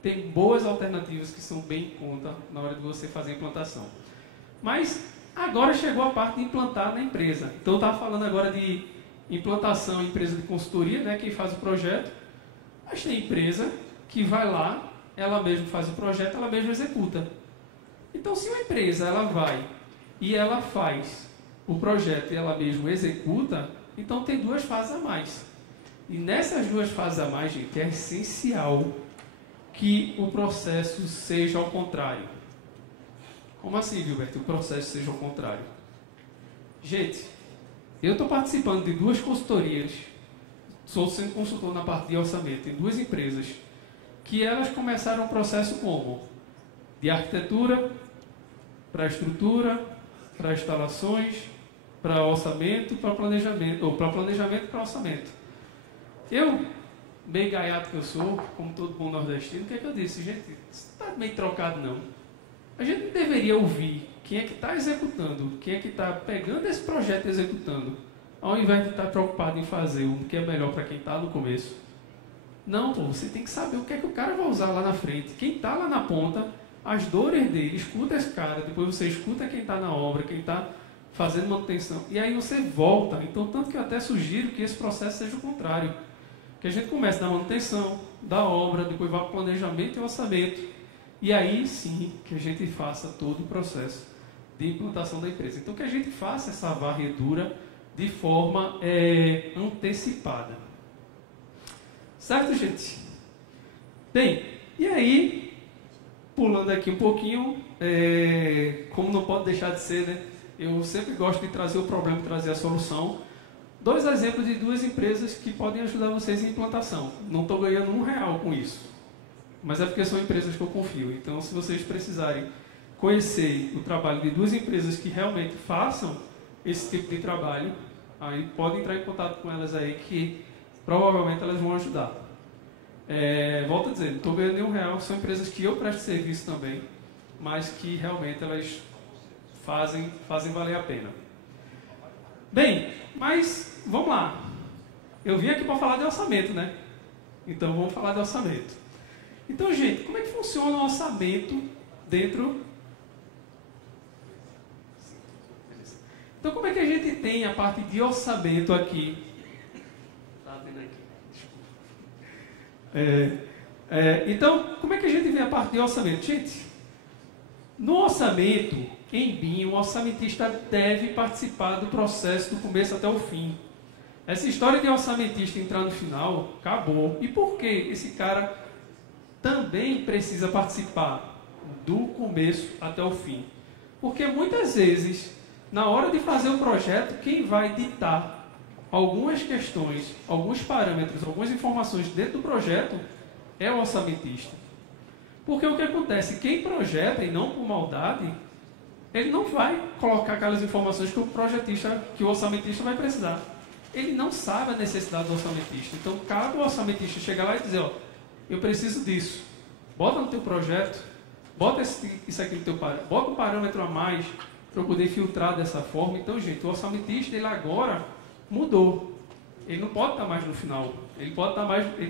Tem boas alternativas que são bem em conta na hora de você fazer a implantação. Mas agora chegou a parte de implantar na empresa. Então eu estava falando agora de implantação em empresa de consultoria, né, quem faz o projeto. Mas tem empresa que vai lá, ela mesma faz o projeto, ela mesma executa. Então, se uma empresa ela vai e ela faz o projeto e ela mesma executa, então tem 2 fases a mais. E nessas 2 fases a mais, gente, é essencial que o processo seja ao contrário. Como assim, Gilberto? O processo seja ao contrário. Gente, eu estou participando de 2 consultorias, sou sendo consultor na parte de orçamento em 2 empresas, que elas começaram o processo como? De arquitetura, para estrutura, para instalações, para orçamento, para planejamento, ou para planejamento e para orçamento. Eu, meio gaiato que eu sou, como todo bom nordestino, o que é que eu disse? Gente, isso não está meio trocado não. A gente não deveria ouvir quem é que está executando, quem é que está pegando esse projeto e executando, ao invés de estar preocupado em fazer o que é melhor para quem está no começo. Não, pô, você tem que saber o que é que o cara vai usar lá na frente. Quem está lá na ponta, as dores dele, escuta esse cara, depois você escuta quem está na obra, quem está fazendo manutenção, e aí você volta. Então, tanto que eu até sugiro que esse processo seja o contrário. Que a gente comece da manutenção, da obra, depois vá para o planejamento e orçamento. E aí sim que a gente faça todo o processo de implantação da empresa. Então que a gente faça essa varredura de forma antecipada. Certo, gente? Bem, e aí, pulando aqui um pouquinho, como não pode deixar de ser, né? Eu sempre gosto de trazer o problema e trazer a solução. 2 exemplos de 2 empresas que podem ajudar vocês em implantação. Não estou ganhando R$1 com isso, mas é porque são empresas que eu confio. Então, se vocês precisarem conhecer o trabalho de 2 empresas que realmente façam esse tipo de trabalho, aí podem entrar em contato com elas aí, que provavelmente elas vão ajudar. Volto a dizer, não estou ganhando R$1, são empresas que eu presto serviço também, mas que realmente elas fazem valer a pena. Bem, mas vamos lá. Eu vim aqui para falar de orçamento, né? Então vamos falar de orçamento. Então, gente, como é que funciona o orçamento dentro? Então, como é que a gente tem a parte de orçamento aqui? Tá vendo aqui? Desculpa. Então, como é que a gente vê a parte de orçamento? Gente, no orçamento, em BIM, o orçamentista deve participar do processo do começo até o fim. Essa história de orçamentista entrar no final, acabou. E por que esse cara também precisa participar do começo até o fim? Porque muitas vezes, na hora de fazer o projeto, quem vai ditar algumas questões, alguns parâmetros, algumas informações dentro do projeto é o orçamentista. Porque o que acontece? Quem projeta, e não por maldade, ele não vai colocar aquelas informações que o orçamentista vai precisar. Ele não sabe a necessidade do orçamentista. Então, cabe o orçamentista chegar lá e dizer, ó, eu preciso disso. Bota no teu projeto, bota isso aqui no teu parâmetro, bota um parâmetro a mais para eu poder filtrar dessa forma. Então, gente, o orçamentista, ele agora mudou. Ele não pode estar mais no final. Ele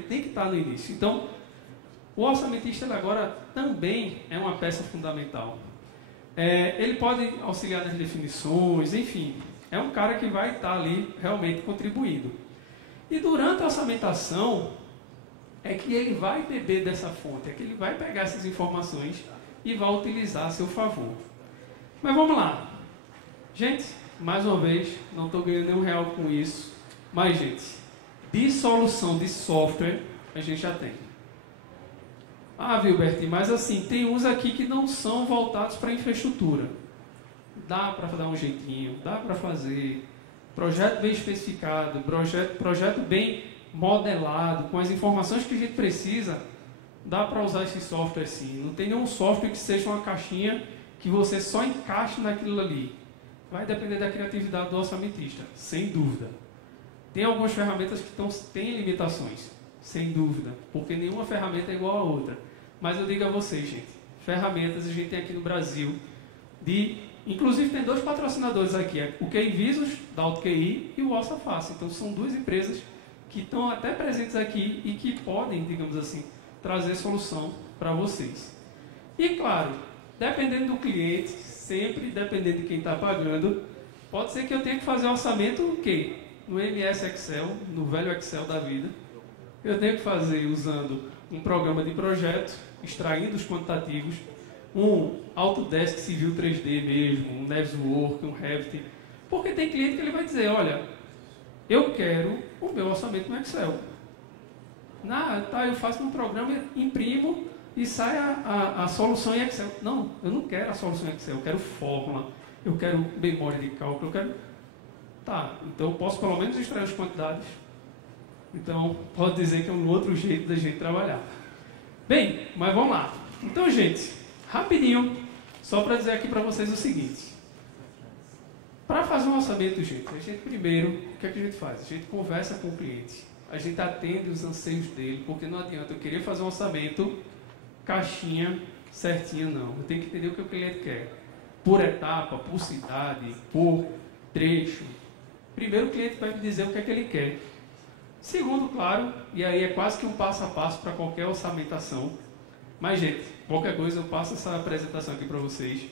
tem que estar no início. Então, o orçamentista, ele agora também é uma peça fundamental. Ele pode auxiliar nas definições, enfim, é um cara que vai estar ali realmente contribuindo. E durante a orçamentação, é que ele vai beber dessa fonte, é que ele vai pegar essas informações e vai utilizar a seu favor. Mas vamos lá. Gente, mais uma vez, não estou ganhando R$1 com isso, mas, gente, de solução de software, a gente já tem. Ah, Wilbert, mas assim, tem uns aqui que não são voltados para infraestrutura. Dá para dar um jeitinho, dá para fazer. Projeto bem especificado, projeto bem modelado, com as informações que a gente precisa, dá para usar esse software sim. Não tem nenhum software que seja uma caixinha que você só encaixe naquilo ali. Vai depender da criatividade do orçamentista, sem dúvida. Tem algumas ferramentas que têm limitações, sem dúvida, porque nenhuma ferramenta é igual a outra. Mas eu digo a vocês, gente, ferramentas a gente tem aqui no Brasil, inclusive tem 2 patrocinadores aqui, o QI Visos, da AutoQI, e o OrçaFácil. Então são 2 empresas que estão até presentes aqui e que podem, digamos assim, trazer solução para vocês. E claro, dependendo do cliente, sempre dependendo de quem está pagando, pode ser que eu tenha que fazer orçamento o quê? No MS Excel, no velho Excel da vida. Eu tenho que fazer usando um programa de projeto, extraindo os quantitativos, um Autodesk Civil 3D mesmo, um Navisworks, um Revit. Porque tem cliente que ele vai dizer, olha, eu quero o meu orçamento no Excel. Tá, eu faço um programa, imprimo e sai a solução em Excel. Não, eu não quero a solução em Excel, eu quero fórmula, eu quero memória de cálculo, eu quero... Tá, então eu posso pelo menos extrair as quantidades. Então, pode dizer que é um outro jeito da gente trabalhar. Bem, mas vamos lá. Então, gente, rapidinho, só para dizer aqui para vocês o seguinte. Para fazer um orçamento, gente, a gente primeiro, o que é que a gente faz? A gente conversa com o cliente, a gente atende os anseios dele, porque não adianta eu querer fazer um orçamento caixinha certinha, não. Eu tenho que entender o que o cliente quer. Por etapa, por cidade, por trecho. Primeiro o cliente vai me dizer o que é que ele quer. Segundo, claro, e aí é quase que um passo a passo para qualquer orçamentação. Mas, gente, qualquer coisa eu passo essa apresentação aqui para vocês.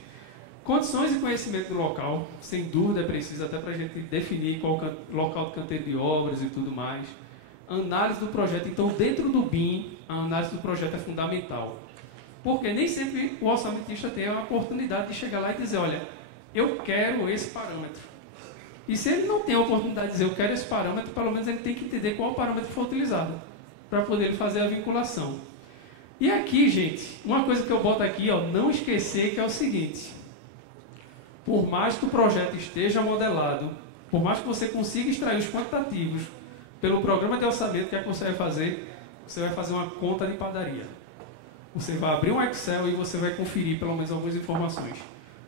Condições e conhecimento do local, sem dúvida é preciso até para a gente definir qual local de canteiro de obras e tudo mais. Análise do projeto. Então, dentro do BIM, a análise do projeto é fundamental. Porque nem sempre o orçamentista tem a oportunidade de chegar lá e dizer, olha, eu quero esse parâmetro. E se ele não tem a oportunidade de dizer, eu quero esse parâmetro, pelo menos ele tem que entender qual parâmetro foi utilizado, para poder fazer a vinculação. E aqui, gente, uma coisa que eu boto aqui, ó, não esquecer que é o seguinte. Por mais que o projeto esteja modelado, por mais que você consiga extrair os quantitativos pelo programa de orçamento, que é que você vai fazer? Você vai fazer uma conta de padaria. Você vai abrir um Excel e você vai conferir pelo menos algumas informações.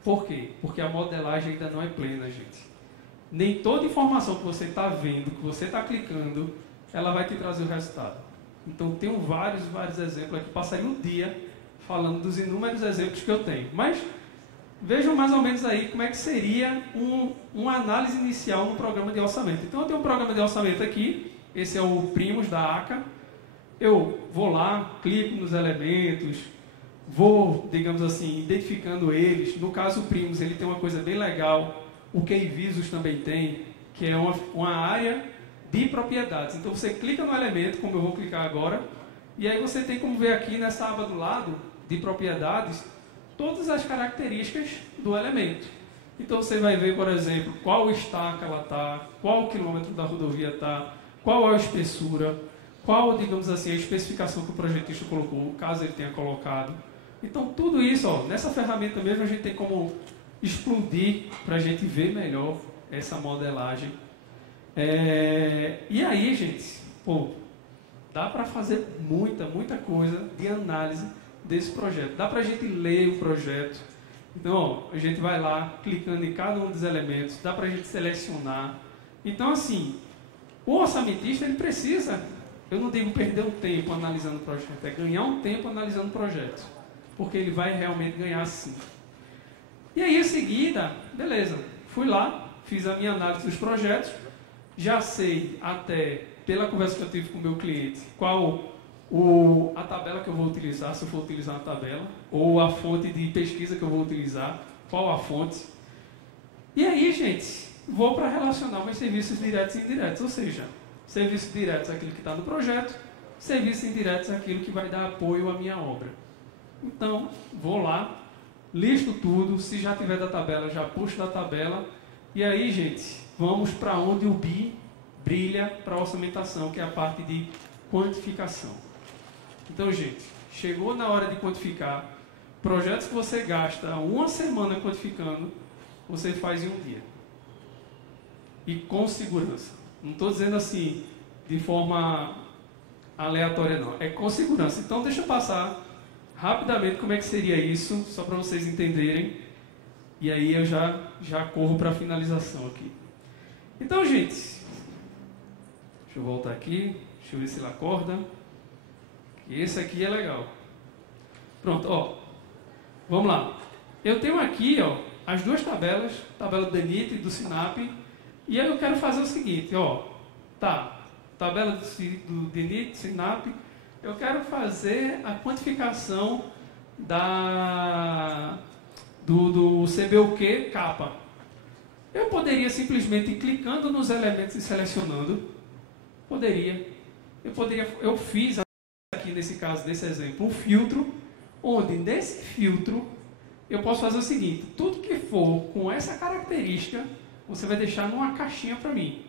Por quê? Porque a modelagem ainda não é plena, gente. Nem toda informação que você está vendo, que você está clicando, ela vai te trazer o resultado. Então, tenho vários exemplos aqui. Passaria um dia falando dos inúmeros exemplos que eu tenho. Mas, vejam mais ou menos aí como é que seria uma análise inicial no programa de orçamento. Então, eu tenho um programa de orçamento aqui. Esse é o Primos da ACA. Eu vou lá, clico nos elementos, vou, digamos assim, identificando eles. No caso, o Primos, ele tem uma coisa bem legal. O Keyvisus também tem, que é uma área de propriedades. Então, você clica no elemento, como eu vou clicar agora, e aí você tem como ver aqui nessa aba do lado, de propriedades, todas as características do elemento. Então, você vai ver, por exemplo, qual estaca ela está, qual o quilômetro da rodovia está, qual é a espessura, qual, digamos assim, a especificação que o projetista colocou, caso ele tenha colocado. Então, tudo isso, ó, nessa ferramenta mesmo, a gente tem como explodir para a gente ver melhor essa modelagem. E aí, gente, pô, dá para fazer muita coisa de análise desse projeto. Dá para a gente ler o projeto. Então, ó, a gente vai lá, clicando em cada um dos elementos, dá para a gente selecionar. Então, assim, o orçamentista, ele precisa, eu não digo perder um tempo analisando o projeto, é ganhar um tempo analisando o projeto. Porque ele vai realmente ganhar sim. E aí, em seguida, beleza, fui lá, fiz a minha análise dos projetos, já sei até, pela conversa que eu tive com o meu cliente, qual a tabela que eu vou utilizar, se eu for utilizar uma tabela, ou a fonte de pesquisa que eu vou utilizar, qual a fonte. E aí, gente, vou para relacionar meus serviços diretos e indiretos, ou seja, serviços diretos aquilo que está no projeto, serviços indiretos aquilo que vai dar apoio à minha obra. Então, vou lá, listo tudo, se já tiver da tabela, já puxo da tabela. E aí, gente, vamos para onde o BIM brilha para a orçamentação, que é a parte de quantificação. Então, gente, chegou na hora de quantificar. Projetos que você gasta uma semana quantificando, você faz em um dia. E com segurança. Não estou dizendo assim, de forma aleatória, não. É com segurança. Então, deixa eu passar rapidamente como é que seria isso, só para vocês entenderem. E aí eu já corro para a finalização aqui. Então, gente, deixa eu voltar aqui, deixa eu ver se ele acorda. Esse aqui é legal. Pronto, ó. Vamos lá. Eu tenho aqui, ó, as duas tabelas, tabela do DENIT e do SINAP. E aí eu quero fazer o seguinte, ó. Tá, tabela do DENIT, SINAP. Eu quero fazer a quantificação do CBUQ capa. Eu poderia simplesmente ir clicando nos elementos e selecionando. Eu fiz aqui nesse caso, desse exemplo, um filtro, onde nesse filtro eu posso fazer o seguinte, tudo que for com essa característica, você vai deixar numa caixinha para mim.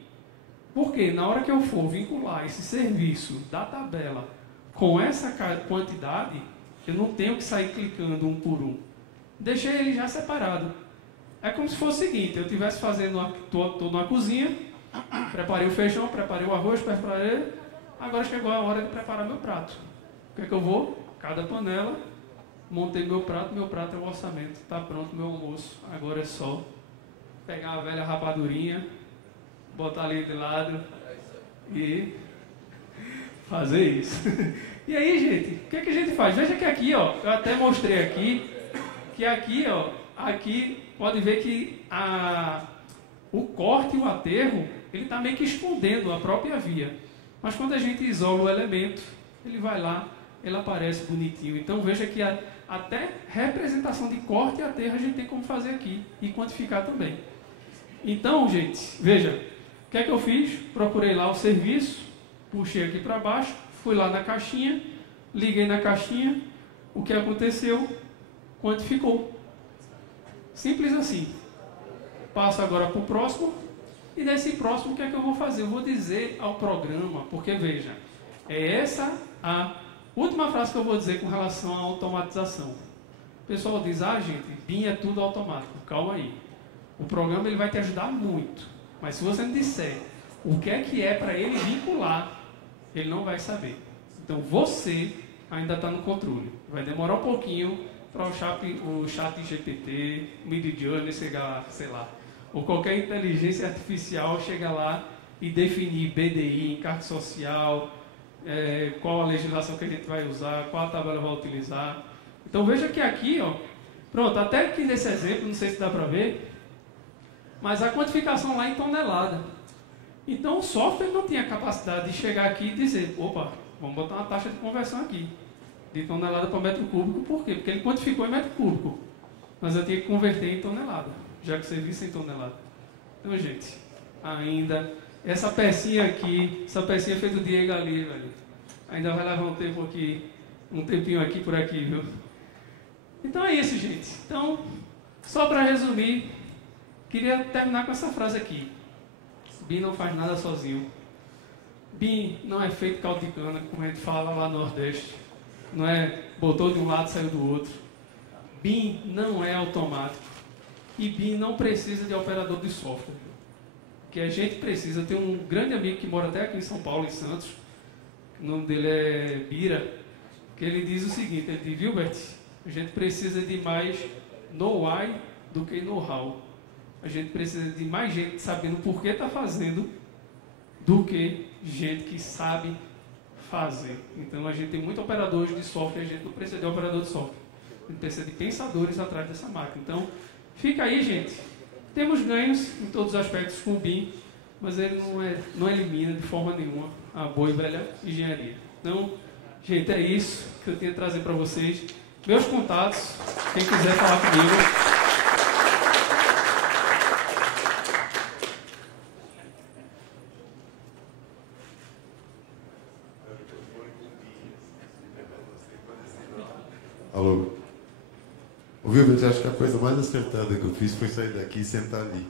Porque na hora que eu for vincular esse serviço da tabela com essa quantidade, eu não tenho que sair clicando um por um. Deixei ele já separado. É como se fosse o seguinte, eu estivesse fazendo, estou na cozinha, preparei o feijão, preparei o arroz, preparei, agora chegou a hora de preparar meu prato. O que é que eu vou? Cada panela, montei meu prato é o orçamento, está pronto meu almoço. Agora é só pegar a velha rapadurinha, botar ali de lado e fazer isso. E aí, gente, o que é que a gente faz? Veja que aqui, ó, eu até mostrei aqui, que aqui, ó, aqui pode ver que o corte e o aterro, ele está meio que escondendo a própria via. Mas quando a gente isola o elemento, ele vai lá, ele aparece bonitinho. Então veja que até representação de corte e aterro a gente tem como fazer aqui e quantificar também. Então, gente, veja, o que é que eu fiz? Procurei lá o serviço, puxei aqui para baixo, fui lá na caixinha, liguei na caixinha, o que aconteceu? Quantificou. Simples assim. Passo agora para o próximo, e desse próximo o que é que eu vou fazer? Eu vou dizer ao programa, porque veja, é essa a última frase que eu vou dizer com relação à automatização. O pessoal diz, gente, BIM é tudo automático. Calma aí. O programa ele vai te ajudar muito, mas se você não disser o que é para ele vincular, ele não vai saber. Então você ainda está no controle. Vai demorar um pouquinho para o chat GPT, Midjourney chegar, sei lá, ou qualquer inteligência artificial chegar lá e definir BDI, encarte social, qual a legislação que a gente vai usar, qual a tabela vai utilizar. Então veja que aqui, ó, pronto, até que nesse exemplo, não sei se dá para ver, mas a quantificação lá em tonelada. Então o software não tinha capacidade de chegar aqui e dizer, opa, vamos botar uma taxa de conversão aqui, de tonelada para metro cúbico. Por quê? Porque ele quantificou em metro cúbico, mas eu tinha que converter em tonelada, já que o serviço é em tonelada. Então, gente, ainda, essa pecinha aqui, essa pecinha feita do Diego ali, velho, ainda vai levar um tempinho aqui por aqui, viu? Então é isso, gente. Então, só para resumir, queria terminar com essa frase aqui. BIM não faz nada sozinho. BIM não é feito caldo de cana, como a gente fala lá no Nordeste. Não é botou de um lado e saiu do outro. BIM não é automático. E BIM não precisa de operador de software. O que a gente precisa, tem um grande amigo que mora até aqui em São Paulo, em Santos, o nome dele é Bira, que ele diz o seguinte, ele diz, Wilbert, a gente precisa de mais know-how do que know-how. A gente precisa de mais gente sabendo por que está fazendo do que gente que sabe fazer. Então a gente tem muitos operadores de software, a gente não precisa de operador de software. A gente precisa de pensadores atrás dessa máquina. Então, fica aí, gente. Temos ganhos em todos os aspectos com o BIM, mas ele não elimina de forma nenhuma a boa e velha engenharia. Então, gente, é isso que eu tinha que trazer para vocês. Meus contatos, quem quiser falar comigo. Alô? O Wilbert, acho que a coisa mais acertada que eu fiz foi sair daqui e sentar ali,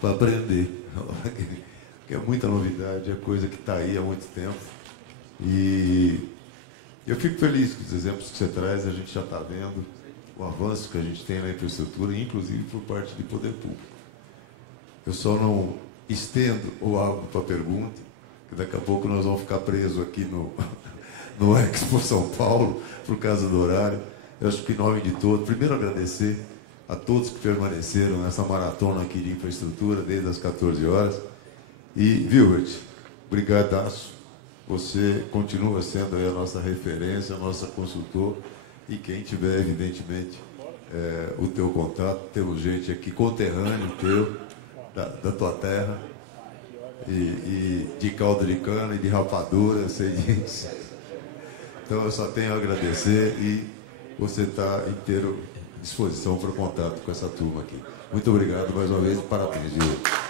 para aprender. Porque é muita novidade, é coisa que está aí há muito tempo. E eu fico feliz com os exemplos que você traz, a gente já está vendo o avanço que a gente tem na infraestrutura, inclusive por parte de poder público. Eu só não estendo ou abro para pergunta, que daqui a pouco nós vamos ficar presos aqui no Expo São Paulo, por causa do horário. Eu acho que em nome de todos, primeiro agradecer a todos que permaneceram nessa maratona aqui de infraestrutura, desde as 14 horas. E, Wilbert, brigadaço. Você continua sendo aí a nossa referência, a nossa consultor. E quem tiver, evidentemente, o teu contato, temos gente aqui, conterrâneo teu, da tua terra, e de caldo de cana e de rapadura, sei disso. Então eu só tenho a agradecer e você está inteiro à disposição para o contato com essa turma aqui. Muito obrigado mais uma vez e parabéns, Gil.